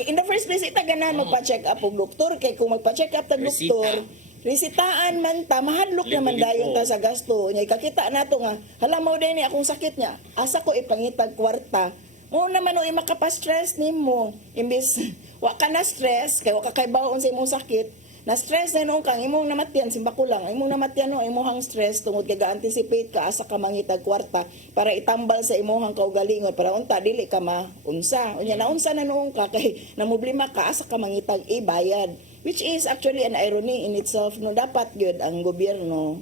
In the first place ita ganahan magpa-check up og doktor kay kung magpa-check up ta Resita. doktor resitaan man ta mahadlok naman dayon ta sa gasto nya kakita nato nga hala mao day ni akong sakit nya asa ko ipangitag kwarta mo naman o makapa-stress nimo imbis wa ka na stress kay wa ka kay bawon sa imong sakit na stress na noong kang imong namatyan simba ko lang imong namatyan no imong stress tungod kay ga-anticipate ka asa ka mangitag kwarta para itambal sa imong kaugalingon para unta dili ka maunsa unya naunsa na noong ka kay namoblema ka asa ka mangitag ibayad which is actually an irony in itself no dapat gyud ang gobyerno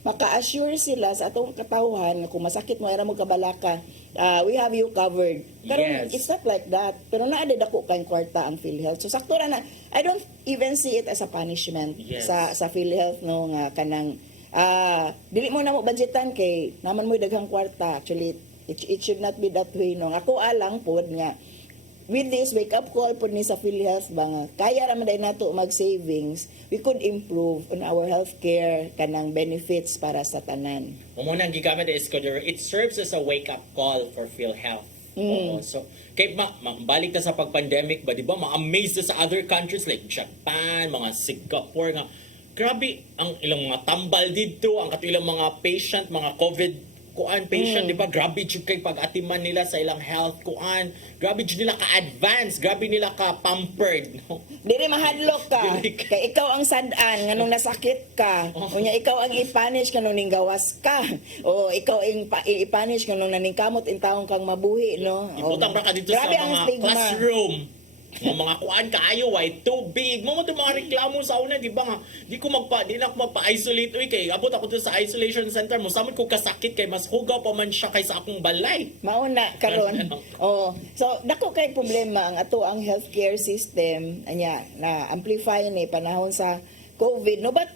maka-assure sila sa atong katawhan kung masakit mo era mo kabalaka we have you covered pero Yes. it's not like that pero naade dako kay kwarta ang PhilHealth so sakto ra na I don't even see it as a punishment Yes. sa PhilHealth no nga kanang dili mo na mo budgetan kay naman mo daghang kwarta actually it should not be that way no ako alang pod nga with this wake-up call po ni sa PhilHealth ba nga, kaya raman day nato mag-savings, we could improve on our healthcare kanang benefits para sa tanan. Mo nang gigamit ang Escudero, it serves as a wake-up call for PhilHealth. Oo, so, kay balik na sa pag-pandemic ba, di ba? Ma-amazed na sa other countries like Japan, mga Singapore nga. Grabe, ang ilang mga tambal dito, ang katilang mga patient, mga COVID kuan patient, di ba? Grabe jud kay pag-atiman nila sa ilang health kuan. Grabe jud nila ka-advance, grabe nila ka-pampered, no? Diri mahadlok ka. Dili ka. Kay ikaw ang sad-an nganong nasakit ka. Unya ikaw ang i-punish kanong ninggawas ka. O ikaw ang i-punish kanong naningkamot in taong kang mabuhi, no? Ibutang ra ka dito sa Grabe ang mga stigma. classroom. Mga kuan kaayo ay tubig. Mo to mga reklamo sa una, di ba nga? Di na ako magpa-isolate uy kay abot ako dito sa isolation center mo. Samot ko kasakit kay mas hugaw pa man siya kaysa akong balay. Mauna karon. Oh, so dako kay problema ang ato ang healthcare system anya na amplify ni panahon sa COVID, no, but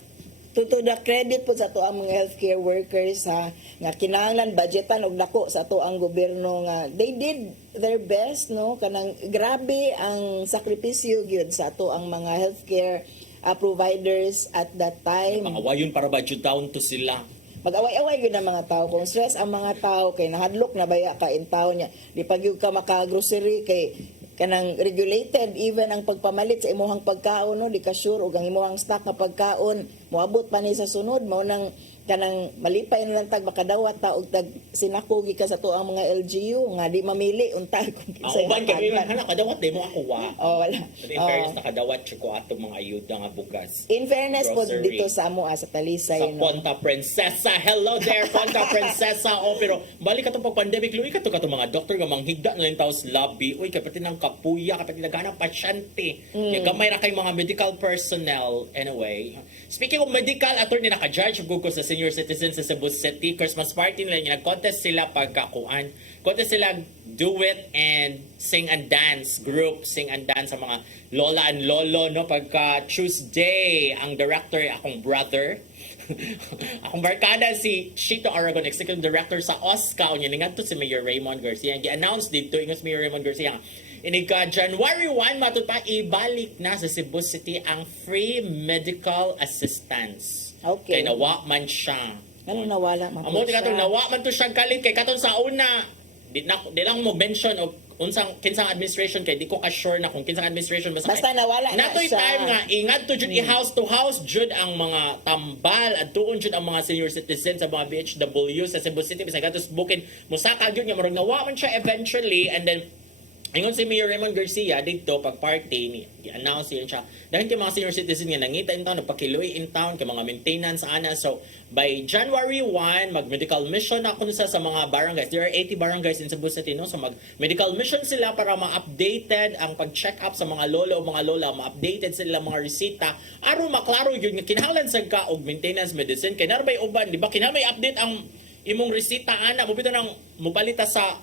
to the credit po sa ato ang mga healthcare workers ha nga kinahanglan budgetan og dako sa ato ang gobyerno nga they did their best, no, kanang grabe ang sakripisyo gyud sa ato ang mga healthcare providers at that time. Mga wayon para ba jud down to sila. Mag-away-away yun ang mga tao. Kung stress ang mga tao, kay nahadlok na baya ka in tao niya. Di pag yung ka maka-grocery, kay kanang regulated, even ang pagpamalit sa imuhang pagkaon, no? Di ka sure, o ang imuhang stock na pagkaon, moabot pa ni sa sunod, mo nang kanang malipay na lang tag makadawat ta og tag sinakugi ka sa tuang mga LGU nga di mamili untag kung Ang uban kay hana kadawat di mo ako wa. Oh, wala. But in fairness, nakadawat siya ko atong mga ayuda nga bugas. In fairness po Grocery. dito sa amo sa Talisay, Sa no. Ponta Princesa. Hello there, Ponta Princesa. Oh, pero balik ka pag pandemic, luwi ka to mga doktor nga manghigda na lang taos lobby. Uy, kapati ng kapuya, kapati naghanap pasyente. Kaya gamay ra kay mga medical personnel. Anyway, speaking of medical, attorney naka-judge ko sa senior citizen sa Cebu City. Christmas party nila niya. Nag-contest sila pagkakuan. Contest sila do it and sing and dance group. Sing and dance sa mga lola and lolo. No? Pagka Tuesday, ang director, akong brother, akong barkada si Chito Aragon, Executive Director sa OSCA. Unya ningat to si Mayor Raymond Garcia. Gi-announce dito, ingos Mayor Raymond Garcia. Inika January 1, matut pa, ibalik na sa Cebu City ang free medical assistance. Okay. Kay nawa man siya. Ano nawala Amo ti katong nawa man to siya kalit kay katon sa una. Di lang mo mention og unsang kinsang administration kay di ko ka sure na kung kinsang administration Basta nawala na natoy siya. time nga ingat to jud i-house to house jud ang mga tambal at tuon jud ang mga senior citizens sa mga BHW sa Cebu City bisag atos bukin musaka gyud nga marong nawa man siya eventually, and then ingon si Mayor Raymond Garcia dito pag party ni i-announce yun siya dahil kay mga senior citizen nga nangita in town nagpakiloy in town kay mga maintenance ana. So by January 1 mag medical mission na kun sa mga barangays. There are 80 barangays in Cebu City, no? So mag medical mission sila para ma-updated ang pag-check up sa mga lolo o mga lola, ma-updated sila mga resita aron maklaro yun nga kinahanglan sad ka og maintenance medicine kay narbay uban di ba kinahanglan may update ang imong resita ana mo bitaw nang mopalita sa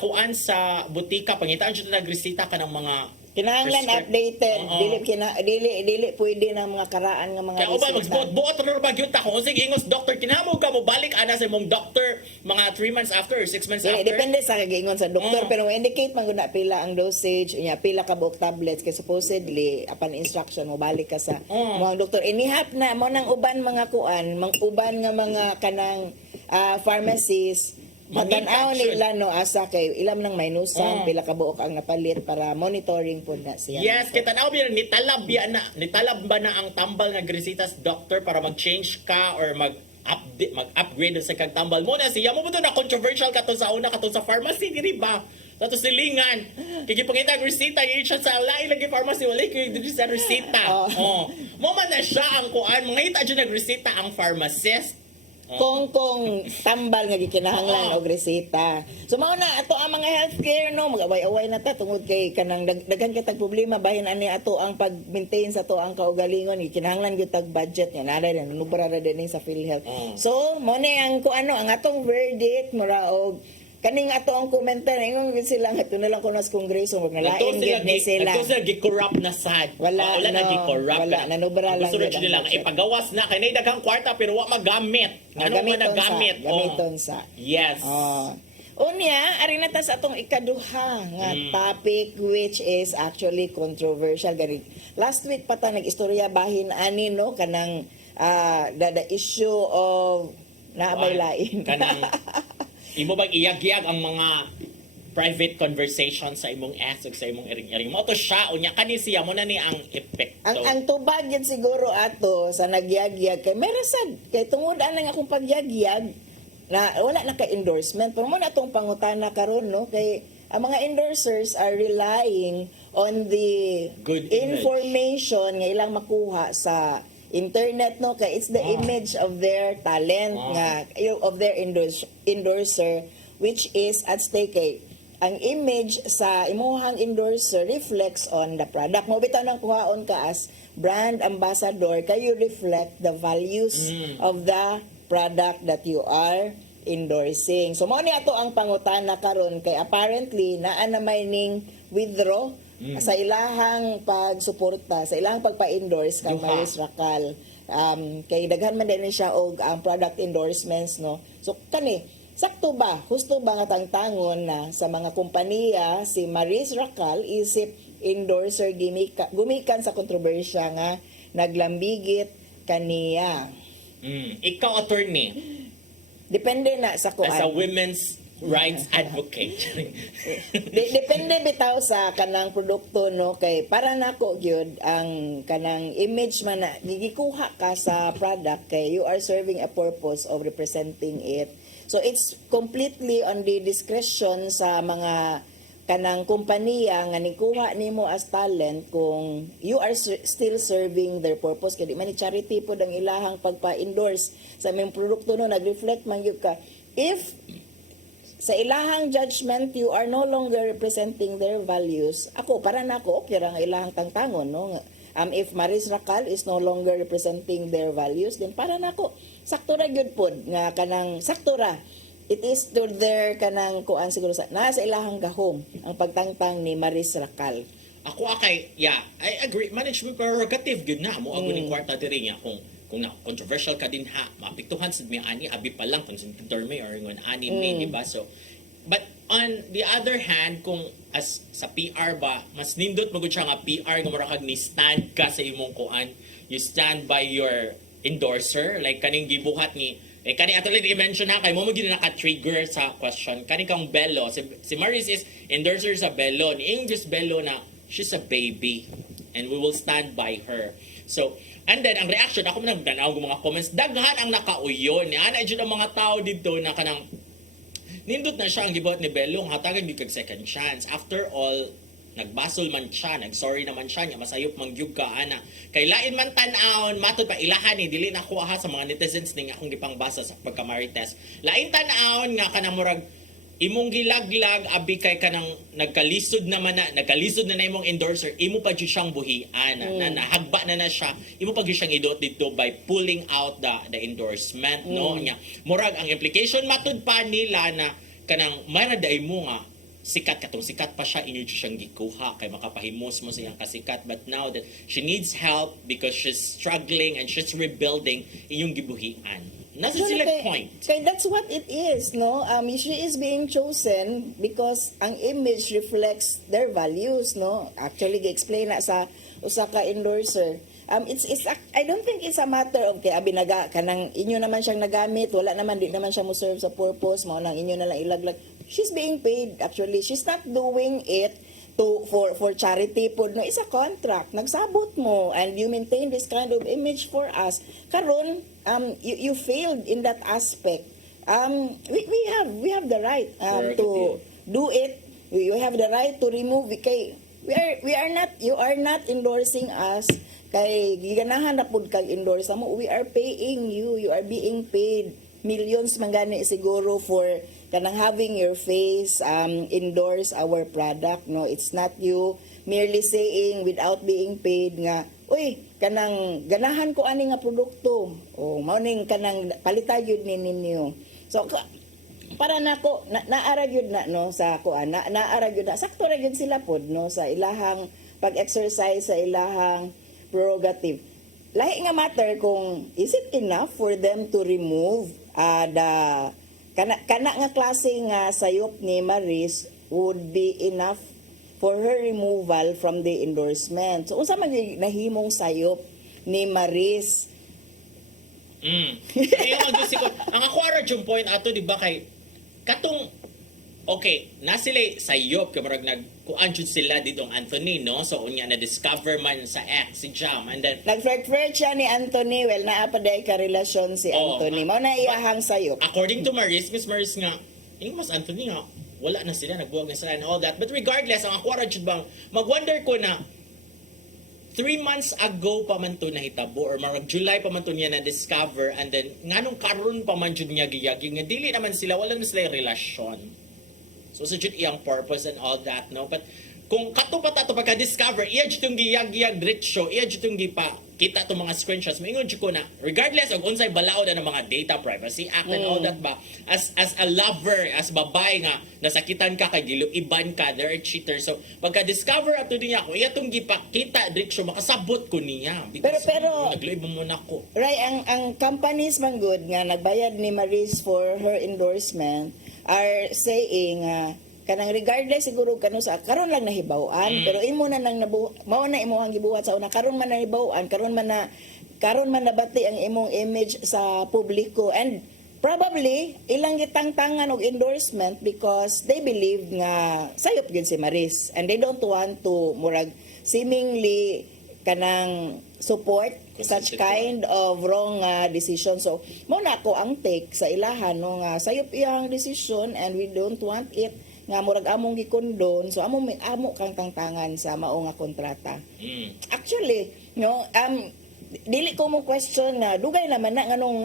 kuan sa butika pangitaan jud nagresita ka ng mga kinahanglan updated. Oo. Dili pwede ng mga karaan nga mga kaya uban resita. magbuot ra ba gyud ta kung sige ingos doctor kinahanglan ka mo balik ana sa imong doctor mga 3 months after or 6 months Dili, after. depende sa kagingon sa doktor, Oo. pero indicate man gud na pila ang dosage, unya pila ka buok tablets kay supposedly upon instruction mo balik ka sa Oo. mga doktor. Inihap na mo nang uban mga kuan, uban nga mga kanang pharmacies. Maganaw Mag-instruction. nila no asa kay ilam nang Oo. minusang pila ka buok ang napalit para monitoring po na siya. Yes, kita na nitalab ba na ang tambal nga grisitas doctor para mag-change ka or mag-upgrade sa kag tambal mo na siya mo to na controversial kato sa una kato sa pharmacy diri ba? Tato silingan. Kigipangita ang resita yung siya sa lain lagi pharmacy wala kay diri sa resita. Oh. Mo man na siya ang kuan mga ita jud nagresita ang pharmacist. Kung tambal nga gikinahanglan Oo. og reseta. So mao na ato ang mga healthcare no mag-away-away na ta tungod kay kanang daghan katag problema bahin ani ato ang pag-maintain sa to ang kaugalingon gikinahanglan gyud tag budget nga naday na nubra ra din sa PhilHealth. So mo ni ang kuano ang atong verdict mura og kaning ato ang komentar ingon gyud sila nga na lang kuno sa kongreso mag nalain gyud ni sila. Ito sila gi-corrupt na sad. Wala, na no. gi-corrupt. Wala, nanubra lang Gusto rin yun ang nila budget. ipagawas na kay nay daghang kwarta pero wa magamit. Ano man nagamit? Gamiton sa. Yes. Oh. Unya, ari na ta sa atong ikaduha nga topic which is actually controversial gani. Last week pa ta nag-istorya bahin ani no kanang the issue of naabay lain. Kanang imo bang iyag-iyag ang mga private conversation sa imong ex ug sa imong iring-iring mo to siya unya kani siya mo na ni ang epekto. ang tubag yun siguro ato sa nagyagyag kay may rasad kay tungod anang akong pagyagyag na wala na ka endorsement pero mo na tong pangutana karon no kay ang mga endorsers are relying on the Good image. information nga ilang makuha sa internet no kay it's the image of their talent nga of their endorser which is at stake kay ang image sa imuhang endorser reflects on the product mo bitaw nang kuhaon ka as brand ambassador kayo reflect the values of the product that you are endorsing. So mao ni ato ang pangutana karon kay apparently naa na may ning withdraw sa ilahang pagsuporta, sa ilahang pagpa-endorse kang Duha. Maris Racal. Kay daghan man din siya og ang product endorsements no. So kani sakto ba, husto ba nga tangtangon na sa mga kompanya si Maris Racal isip endorser gumikan sa kontrobersya nga naglambigit kaniya. Ikaw, attorney, Depende na sa kuan. as a women's rights advocate. Depende bitaw sa kanang produkto no kay para nako gyud ang kanang image man na gigikuha ka sa product kay you are serving a purpose of representing it. So it's completely on the discretion sa mga kanang kompanya nga nikuha nimo as talent kung you are still serving their purpose kay di man ni charity pod ang ilahang pagpa-endorse sa imong produkto no nag-reflect man gyud ka if sa ilahang judgment you are no longer representing their values ako para nako okay ra nga ilahang tangtangon no if Maris Racal is no longer representing their values then para nako sakto ra gyud pod nga kanang sakto ra it is to their kanang kuan siguro sa nasa ilahang gahom ang pagtangtang ni Maris Racal. Ako akay, yeah, I agree. Management prerogative yun na. Mo ako ng kwarta diri nga kung na controversial ka din ha, maapektuhan sa mga ani abi pa lang kung dorme or ngon ani may di ba? So but on the other hand, kung as sa PR ba, mas nindot magud siya nga PR nga morakag ni stand ka sa imong kuan. You stand by your endorser like kaning gibuhat ni kani ato lang i-mention na kay mo magina naka-trigger sa question kani kang Bello si Maris is endorser sa Bello ni English Bello na she's a baby and we will stand by her. So and then ang reaction ako man nagdanaw ng mga comments daghan ang nakauyon ni ana jud ang mga tao dito na kanang nindot na siya ang gibuhat ni Bello nga hatagan gyud kag second chance after all nagbasol man siya, nagsorry naman siya, niya masayop mangyug ka ana. Kay lain man tan-aon, matod pa ilahan ni dili na kuha sa mga netizens ning akong gipangbasa sa pagka-marites. Lain tan-aon nga kanang murag imong gilaglag abi kay kanang nagkalisod na imong endorser, imo pa gyud siyang buhian na nahagba na siya. Imo pa gyud siyang idot dito by pulling out the endorsement no nya. Murag ang implication matud pa nila na kanang maraday mo nga sikat pa siya inyo siyang gikuha kay makapahimos mo siyang kasikat but now that she needs help because she's struggling and she's rebuilding inyong gibuhian nasa sila point Kay that's what it is no she is being chosen because ang image reflects their values no actually gi-explain na sa usa ka endorser it's I don't think it's a matter of kay abinaga kanang inyo naman siyang nagamit wala naman di naman siya mo serve sa purpose mo nang inyo na lang ilaglag she's being paid actually she's not doing it for charity po no isa contract nagsabot mo and you maintain this kind of image for us karon you failed in that aspect we have the right to do it you have the right to remove kay we are not you are not endorsing us kay giganahan na pud kag endorse mo we are paying you are being paid millions man gani siguro for kanang having your face endorse our product no it's not you merely saying without being paid nga uy kanang ganahan ko ani nga produkto o mao ning kanang palita gyud ni ninyo so para nako naara gyud na no sa kuan naara gyud na sakto ra gyud sila pod no sa ilahang pag-exercise sa ilahang prerogative lahi nga matter kung is it enough for them to remove the kana nga klase nga sayop ni Maris would be enough for her removal from the endorsement. So unsa man nahimong sayop ni Maris? Kaya ang gusto ko, ang ako ara yung point ato di ba kay katong okay, na sila sayop kay murag nagkuan jud sila ditong Anthony, no? So unya na discover man sa ex si Jam, and then Nag-flirt siya ni Anthony. Well, naa pa dahil ka-relasyon si Oo, Anthony. Mao na iyahang sayop. according to Maris, Miss Maris nga, Mas Anthony nga, wala na sila, nagbuwag na sila and all that. But regardless, ang ako jud bang mag-wonder ko na 3 months ago pa man to nahitabo or marag July pa man to niya na-discover, and then nganong karon pa man jud niya giyagi nga dili naman sila, wala na sila relasyon. So sa jud iyang purpose and all that, no? But kung kato pa tato pagka-discover, iya jud tong giyag-giyag diretsyo, iya jud tong gipa kita tong mga screenshots, maingon jud ko na regardless og unsay balaod na ng mga Data Privacy Act and all that ba, as a lover, as babae nga nasakitan ka kay giluiban ka, there are cheaters. So pagka-discover ato niya ko, iya tong gipakita diretsyo, makasabot ko niya. Because Pero- nagluib mo muna ko. Right, ang companies man good nga nagbayad ni Maris for her endorsement are saying kanang regardless siguro kano sa karon lang nahibaw-an pero imo na nang mao na imong gibuhat sa una karon man nahibaw-an karon man nabati ang imong image sa publiko, and probably ilang gitangtangan og endorsement because they believe nga sayop gyud si Maris and they don't want to murag seemingly kanang support such kind of wrong decision. So mo na ko ang take sa ilahan no nga sayop iyang decision and we don't want it nga murag among gikondon, so amo kang tangtangan sa mao nga kontrata. Actually, no, dili ko mo question na dugay naman na nganong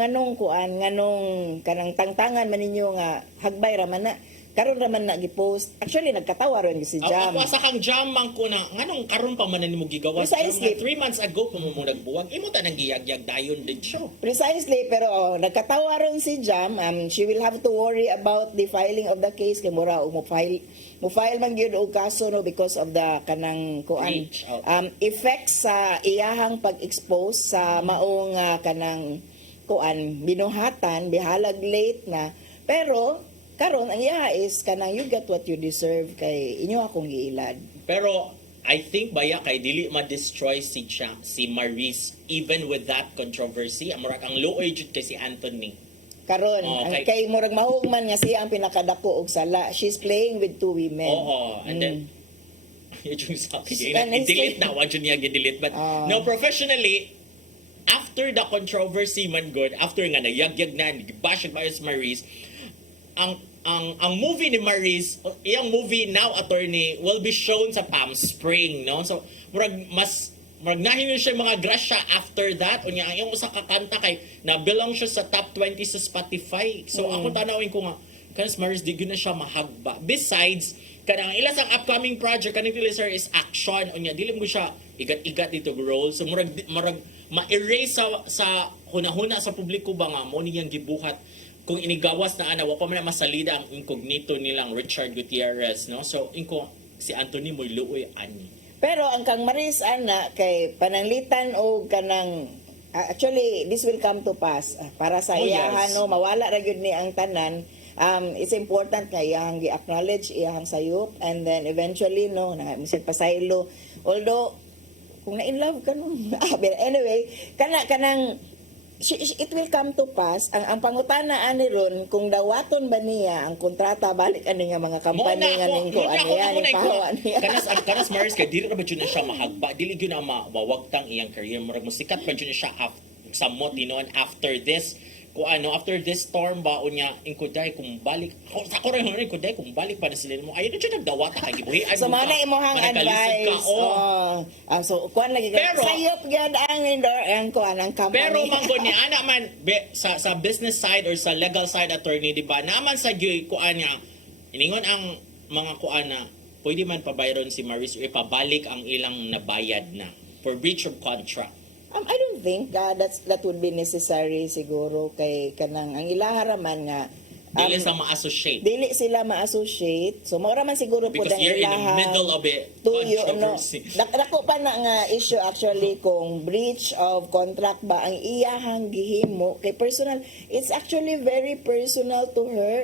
kanang tangtangan man ninyo nga hagbay ra man na karon ra man na gipost. Actually nagkatawa ron si Jam. Ako sa kang Jam man ko na nganong karon pa man nimo gigawas. Precisely. 3 months ago pa mo nagbuwag, imo ta nang giyag-yag dayon din show. Precisely, pero nagkatawa ron si Jam. She will have to worry about the filing of the case kay mura mo file man gyud og kaso no because of the kanang kuan Reach out. effects sa iyahang pag-expose sa maong kanang kuan binuhatan bihalag late na, pero karon ang iya is kanang you get what you deserve kay inyo akong giilad. Pero I think baya kay dili ma-destroy si Maris even with that controversy. Amurag ang luoy jud kay si Anthony. Karon Oh, ang kay- kay murag mahugman nga siya ang pinakadako og sala. She's playing with 2 women. Oo, and then yung sa And it's i-delete like- na, wag yun niya i-delete. But Ah. no, professionally, after the controversy man good, after nga nagyagyag na, bash it by Maris, ang movie ni Maris, iyang movie Now Attorney will be shown sa Palm Spring, no? So, murag nahin siya mga grasya after that. Unya, ang iyong usa ka kanta kay na-belong siya sa top 20 sa Spotify. So, ako tanawin ko nga, kanas Maris, di gyud na siya mahagba. Besides, kanang ilas ang upcoming project kanang sir is action. Unya, dili mo siya igat-igat dito role. So, murag ma-erase sa hunahuna sa publiko ba nga mo niyang gibuhat kung inigawas na ana wa pa man na masalida ang incognito nilang Richard Gutierrez, no? So inko si Anthony moy luoy ani. Pero ang kang Maris ana kay pananglitan o kanang actually this will come to pass para sa Oh, iyahan yes. no mawala ra gyud ni ang tanan. It's important nga iyahang gi-acknowledge iyahang sayop and then eventually no na misig pasaylo, although kung na in love ka no but anyway kanang it will come to pass. Ang pangutana ani ron kung dawaton ba niya ang kontrata balik ani nga mga kampanya nga ning ko ano yan yung pahawa niya. Kanas Maris kay dili ra ba jud na siya mahagba, dili gyud na mawagtang iyang career, murag musikat pa jud na siya sa motinoon after this after this storm ba unya inkuday kung balik sa ko rin inkuday kung balik pa na sila mo ayun jud nagdawata kay gibuhi So mo na imong advice. So kuan lagi Pero- sayop gyud ang kuan ang company. Pero manggo ni ana man sa business side or sa legal side attorney, di ba? Naman sa gyud kuan nga iningon ang mga kuan na pwede man pabayron si Maris o ipabalik ang ilang nabayad na for breach of contract. I don't think that would be necessary siguro kay kanang ang ilaharaman nga Dili sa ma-associate. dili sila ma-associate. So mao ra man siguro po Because you're in the middle of a controversy. Dako pa na nga issue actually kung breach of contract ba ang iyahang gihimo kay personal. It's actually very personal to her.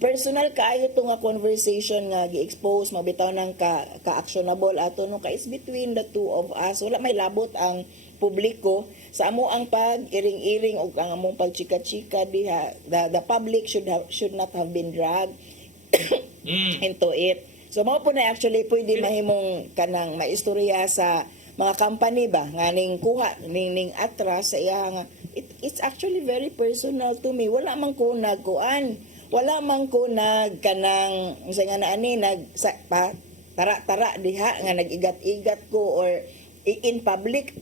Personal kaayo to nga conversation nga gi-expose mabitaw ng ka-actionable ato no ka is between the two of us. Wala may labot ang publiko sa amo ang pag-iring-iring o ang among pagchika-chika diha. The public should not have been dragged into it. So mao po na actually pwede mahimong kanang maistorya sa mga company ba nganing kuha ning atras sa iya nga it's actually very personal to me. Wala man ko nagkuan, wala man ko kanang sa nga na ani tara diha nga nagigat-igat ko or in public.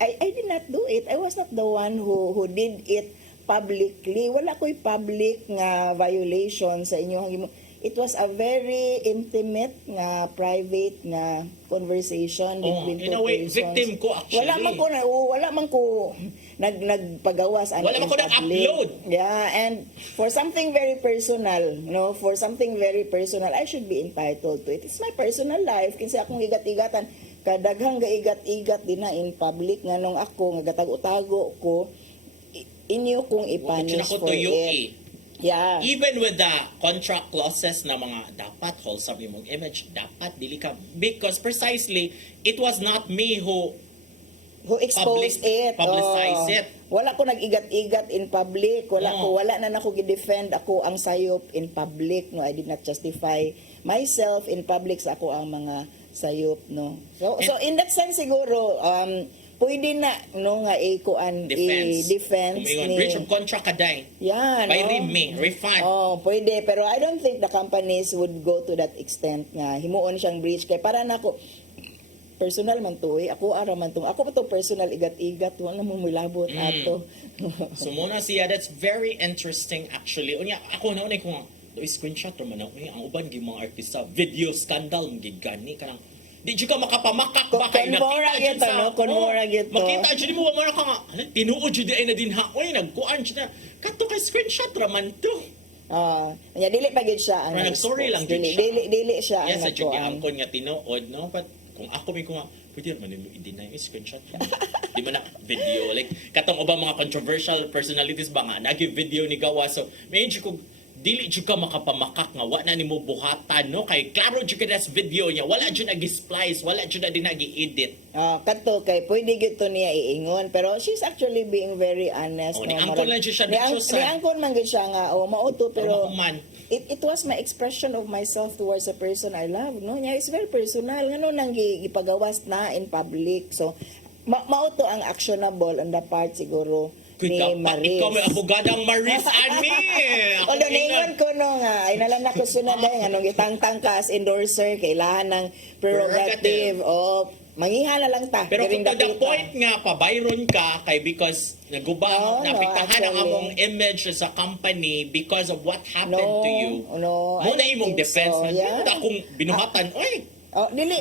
I did not do it. I was not the one who did it publicly. Wala ko'y public nga violation sa inyo. It was a very intimate nga private nga conversation between in two a way, persons. victim ko actually. Wala man ko nagpagawas Wala man ko nag-upload. Yeah, and for something very personal, for something very personal, I should be entitled to it. It's my personal life. Kinsa akong igat-igatan, kadaghang gaigat-igat din na in public nganong ako nga gatago-tago ko, inyo kong ipunish Ako for to it. Yeah. Even with the contract clauses na mga dapat wholesome yung image, dapat dili ka. Because precisely, it was not me who Exposed it. publicize it. Wala ko nag-igat-igat in public. Wala na nako gi-defend ako ang sayop in public. No, I did not justify myself in public sa ako ang mga sayop, no. So in that sense siguro pwede na nga defense Kumingon, breach of contract kaday. Yeah, By no? refund. Pwede. Pero I don't think the companies would go to that extent nga himuon siyang breach. Kay para na ako, personal man to Ako ara man to. Ako pa to personal igat-igat. Wala mo mulabot ato. So muna siya, that's very interesting actually. Unya, ako na unay ko nga, screenshot naman ako. Ang uban gi mga artista, video scandal, gigani ka lang. Di ka makapamakak ba kay Conmora nakita gito, no? Conmora gito. Makita dyan mo mo ka nga, tinuod dyan ay na din ha. Uy, nagkuan dyan na. Kato kay screenshot raman to. Dili pa gid siya ang Nag-sorry lang dili, gid siya. dili siya ang Yes, sa dyan nagkuan. angkon nga tinuod, no? But kung ako may ko nga, pwede naman nilo i-deny yung screenshot. Di ba na video? Like, katong ubang mga controversial personalities ba nga, nag-video ni Gawa. So, medyo ko, dili jud ka makapamakak nga wa na nimo buhatan, no? Kay klaro jud ka das video niya, wala jud nag-splice, wala jud na din nag-edit. Kadto kay pwede gyud to niya iingon pero she's actually being very honest. Ni angkon lang siya dito sa. Ni angkon man gyud siya nga mao to pero man. it was my expression of myself towards a person I love, no? Nya it's very personal ngano nang gipagawas na in public. So mao to ang actionable on the part siguro ni Maris. Ikaw may abogadang Maris Ani. Although naingon ko nga, ay nalang ako sunod dahil nga nung itangtang ka as endorser, kailangan ng prerogative. O, mangiha na lang ta. Pero during kung to the dapita. point nga, pabayron ka kay because nagubang, napiktahan ang actually. among image sa company because of what happened to you. No, Mo I na don't imong think defense. so, yeah. Akong binuhatan, oy, Dili,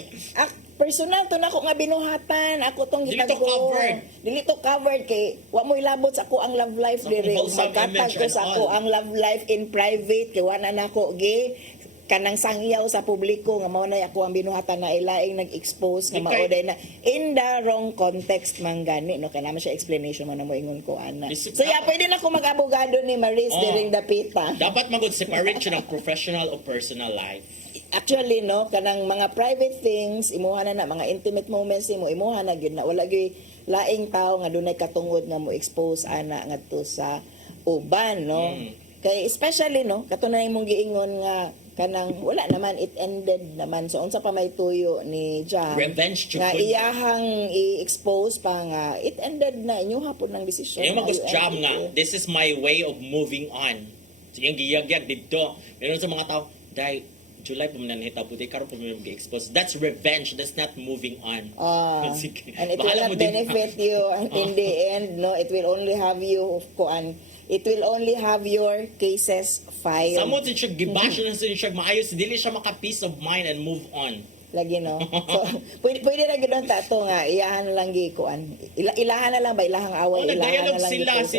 personal to na ako nga binuhatan, ako tong Dili to gitago. covered. Dili to covered kay wa mo ilabot sa ako ang love life Sa diri. wholesome Magkatag image ko and sa ako all. ang love life in private kay wala na ako gi kanang sangyaw sa publiko nga mao na ako ang binuhatan na ilaing nag-expose nga Di mao kay- day na in the wrong context man gani no kay naman siya explanation man na mo ingon ko ana. This- So yeah, pwede na ako mag-abogado ni Maris during the pita. dapat mag-separate siya ng professional o personal life. Actually no kanang mga private things imuha na mga intimate moments nimo imuha na gyud na wala gyud laing tao nga dunay katungod nga mo expose ana ngadto sa uban no kay especially no kato na imong giingon nga kanang wala naman it ended naman so unsa pa may tuyo ni Jam Revenge nga jud. iyahang i-expose pa nga it ended na inyo hapon ng desisyon Yung nga mag jam you nga, ended it. this is my way of moving on. So yung giyagyag dito. Meron sa mga tao, dahil July pa man nahita puti, karon pa man mag-expose. That's revenge, that's not moving on. Sige. And it will Bahala not mo din. benefit you in the end, no? It will only have you, it will only have your cases filed. Samot siya, gibash na siya, maayos, dili siya maka-peace of mind and move on. Lagi, no? So, pwede na gano'n tato nga, iyahan na lang gikuan. Ilahan na lang ba? Ilahang away, ilahan na Nag-dialogue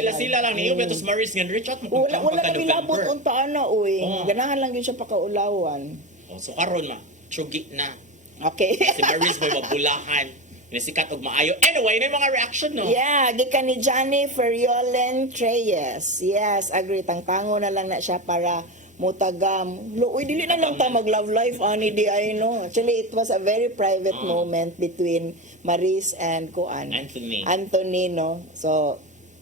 lang sila lang. Niyo, betos Maris nga, Richard, mo Wala na bilabot unta na, uy. Oo. Ganahan lang yun siya pakaulawan. So karon ma, tsugi na. Okay. Si Maris may mabulahan. Nasikat og maayo. Anyway, na yung mga reaction, no? Yeah, gikan ni Johnny Ferriolen Treyes. Yes, agree. Tangtango na lang na siya para mutagam. Uy, dili na lang ta mag-love life, ani di ay, no? Actually, it was a very private moment between Maris and Kuan. Anthony. Anthony, no? So,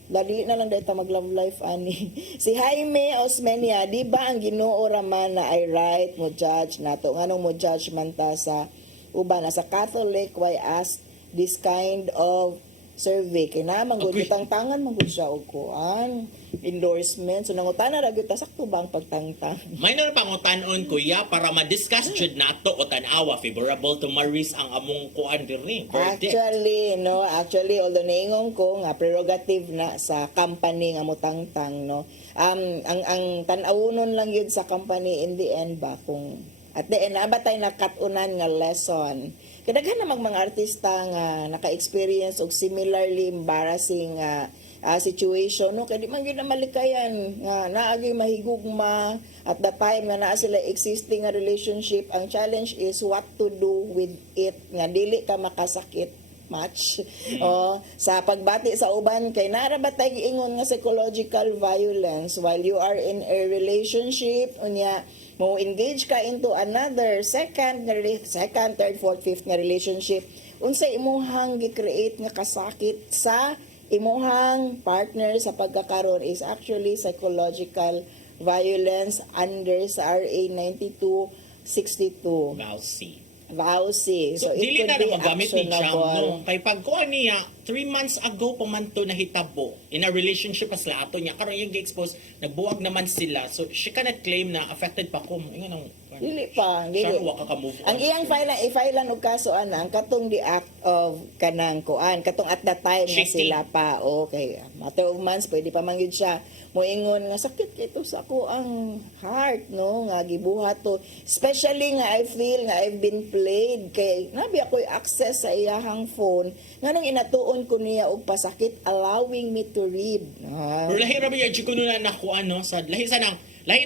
Dali na lang dito mag-love life, ani. Si Jaime Osmeña, di ba ang Ginoo raman na ay right mo judge nato? Nganong mo judge man ta sa uban na sa Catholic, why ask this kind of survey? Kaya naman, Okay. tangan man gud siya og kuan endorsement. So nangutana ra gyud ta sakto ba ang pagtangtang? May nang pangutanon kuya para ma-discuss jud nato o tanawa favorable to Maris ang among kuan diri. Verdict. Actually, although naingon ko nga prerogative na sa company nga mutangtang, no. Ang tan-awunon lang yun sa company in the end ba kung at the end nabatay na katunan nga lesson. Kadaghan namang mga artista nga naka-experience og similarly embarrassing situation, no, kaya di man gyud na malikayan nga naagi mahigugma at the time nga naa sila existing nga relationship. Ang challenge is what to do with it nga dili ka makasakit match sa pagbati sa uban kay narabatay giingon nga psychological violence while you are in a relationship unya mo engage ka into another second, third, fourth, fifth nga relationship, unsay imuhang gi-create nga kasakit sa imuhang partner sa pagkakaroon is actually psychological violence under sa RA 9262. Vowsy. So, it dili could na be magamit ni Jam, actionable. no? Kay pagkuha niya, 3 months ago pa man to nahitabo. In a relationship as ato niya. Karon yung gi-expose, nagbuwag naman sila. So, she cannot claim na affected pa ko. Ingon ang... Dili pa, dili. Siya wa ka move on. Ang iyang i-filean og kaso ana, ang katong the act of kanang kuan, katong at that time nga Cheating. sila pa, okay, matter of months pwede pa mangyud siya moingon nga sakit kito sa ako ang heart, no, nga gibuhat to. Especially nga I feel nga I've been played kay nabi ako'y access sa iyahang phone nganong inatuon ko niya og pasakit allowing me to read. Pero lahi rabi yung kuno na nakuha, no? Sa lahi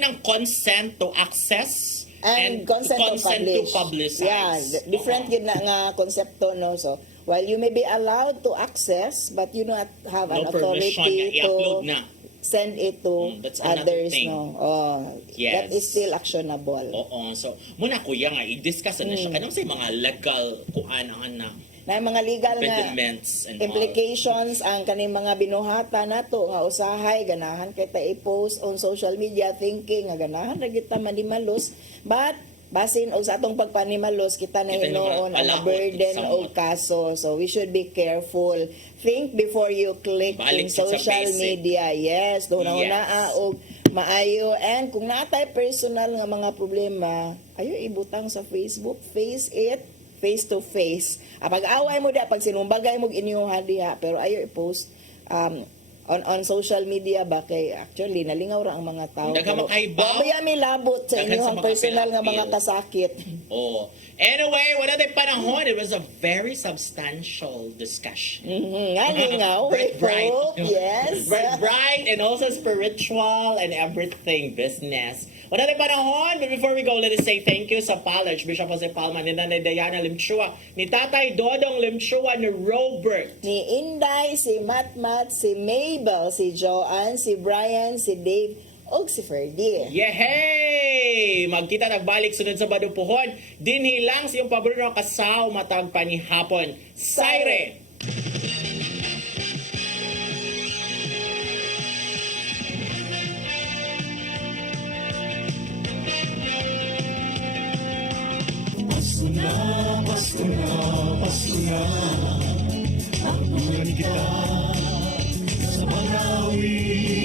ng consent to access and consent to publish. Yeah, different yun na nga konsepto, no? So, while you may be allowed to access, but you not have an No permission authority na i-upload to na. send it to that's another others, thing. no? Yes. That is still actionable. Oo. So, muna kuya nga, i-discuss na siya. Kanang sa mga legal kuan ang na Na mga legal nga impediments and all. implications ang kaning mga binuhata nato nga usahay ganahan kay ta i-post on social media thinking nga ganahan ra gyud ta manimalos, but basin og sa atong pagpanimalos kita na Kita hinuon naman, ang palakot, burden somewhat. og kaso, so we should be careful. Think before you click Balik in sa social basic. media. Yes, do na Yes. og maayo, and kung natay personal nga mga problema ayo ibutang sa Facebook, face it face to face. Pag away mo diha, pag sinumbagay mo inyong diha, pero ayo i-post on social media ba kay actually nalingaw ra ang mga tao. Daghang makaibaw. Babaya mi labot sa Daghang sa inyong mga personal nga mga apil-apil. kasakit. Oh. Anyway, wala tayong panahon. It was a very substantial discussion. Nga lingaw. Bright, bright. Yes. Bright and also spiritual and everything business. Wala tayong panahon. But before we go, let us say thank you sa Pala, Bishop Jose Palma, ni Nanay Diana Limchua, ni Tatay Dodong Limchua, ni Robert. Ni Inday, si Matmat, si Mabel, si Joanne, si Brian, si Dave, og si Ferdy. Yehey! Magkita nagbalik sunod sa Badupuhon. Dinhilang sa iyong paborito ng kasaw matag panihapon. Saire! Pasko na, ang bulan kita sa Marawi.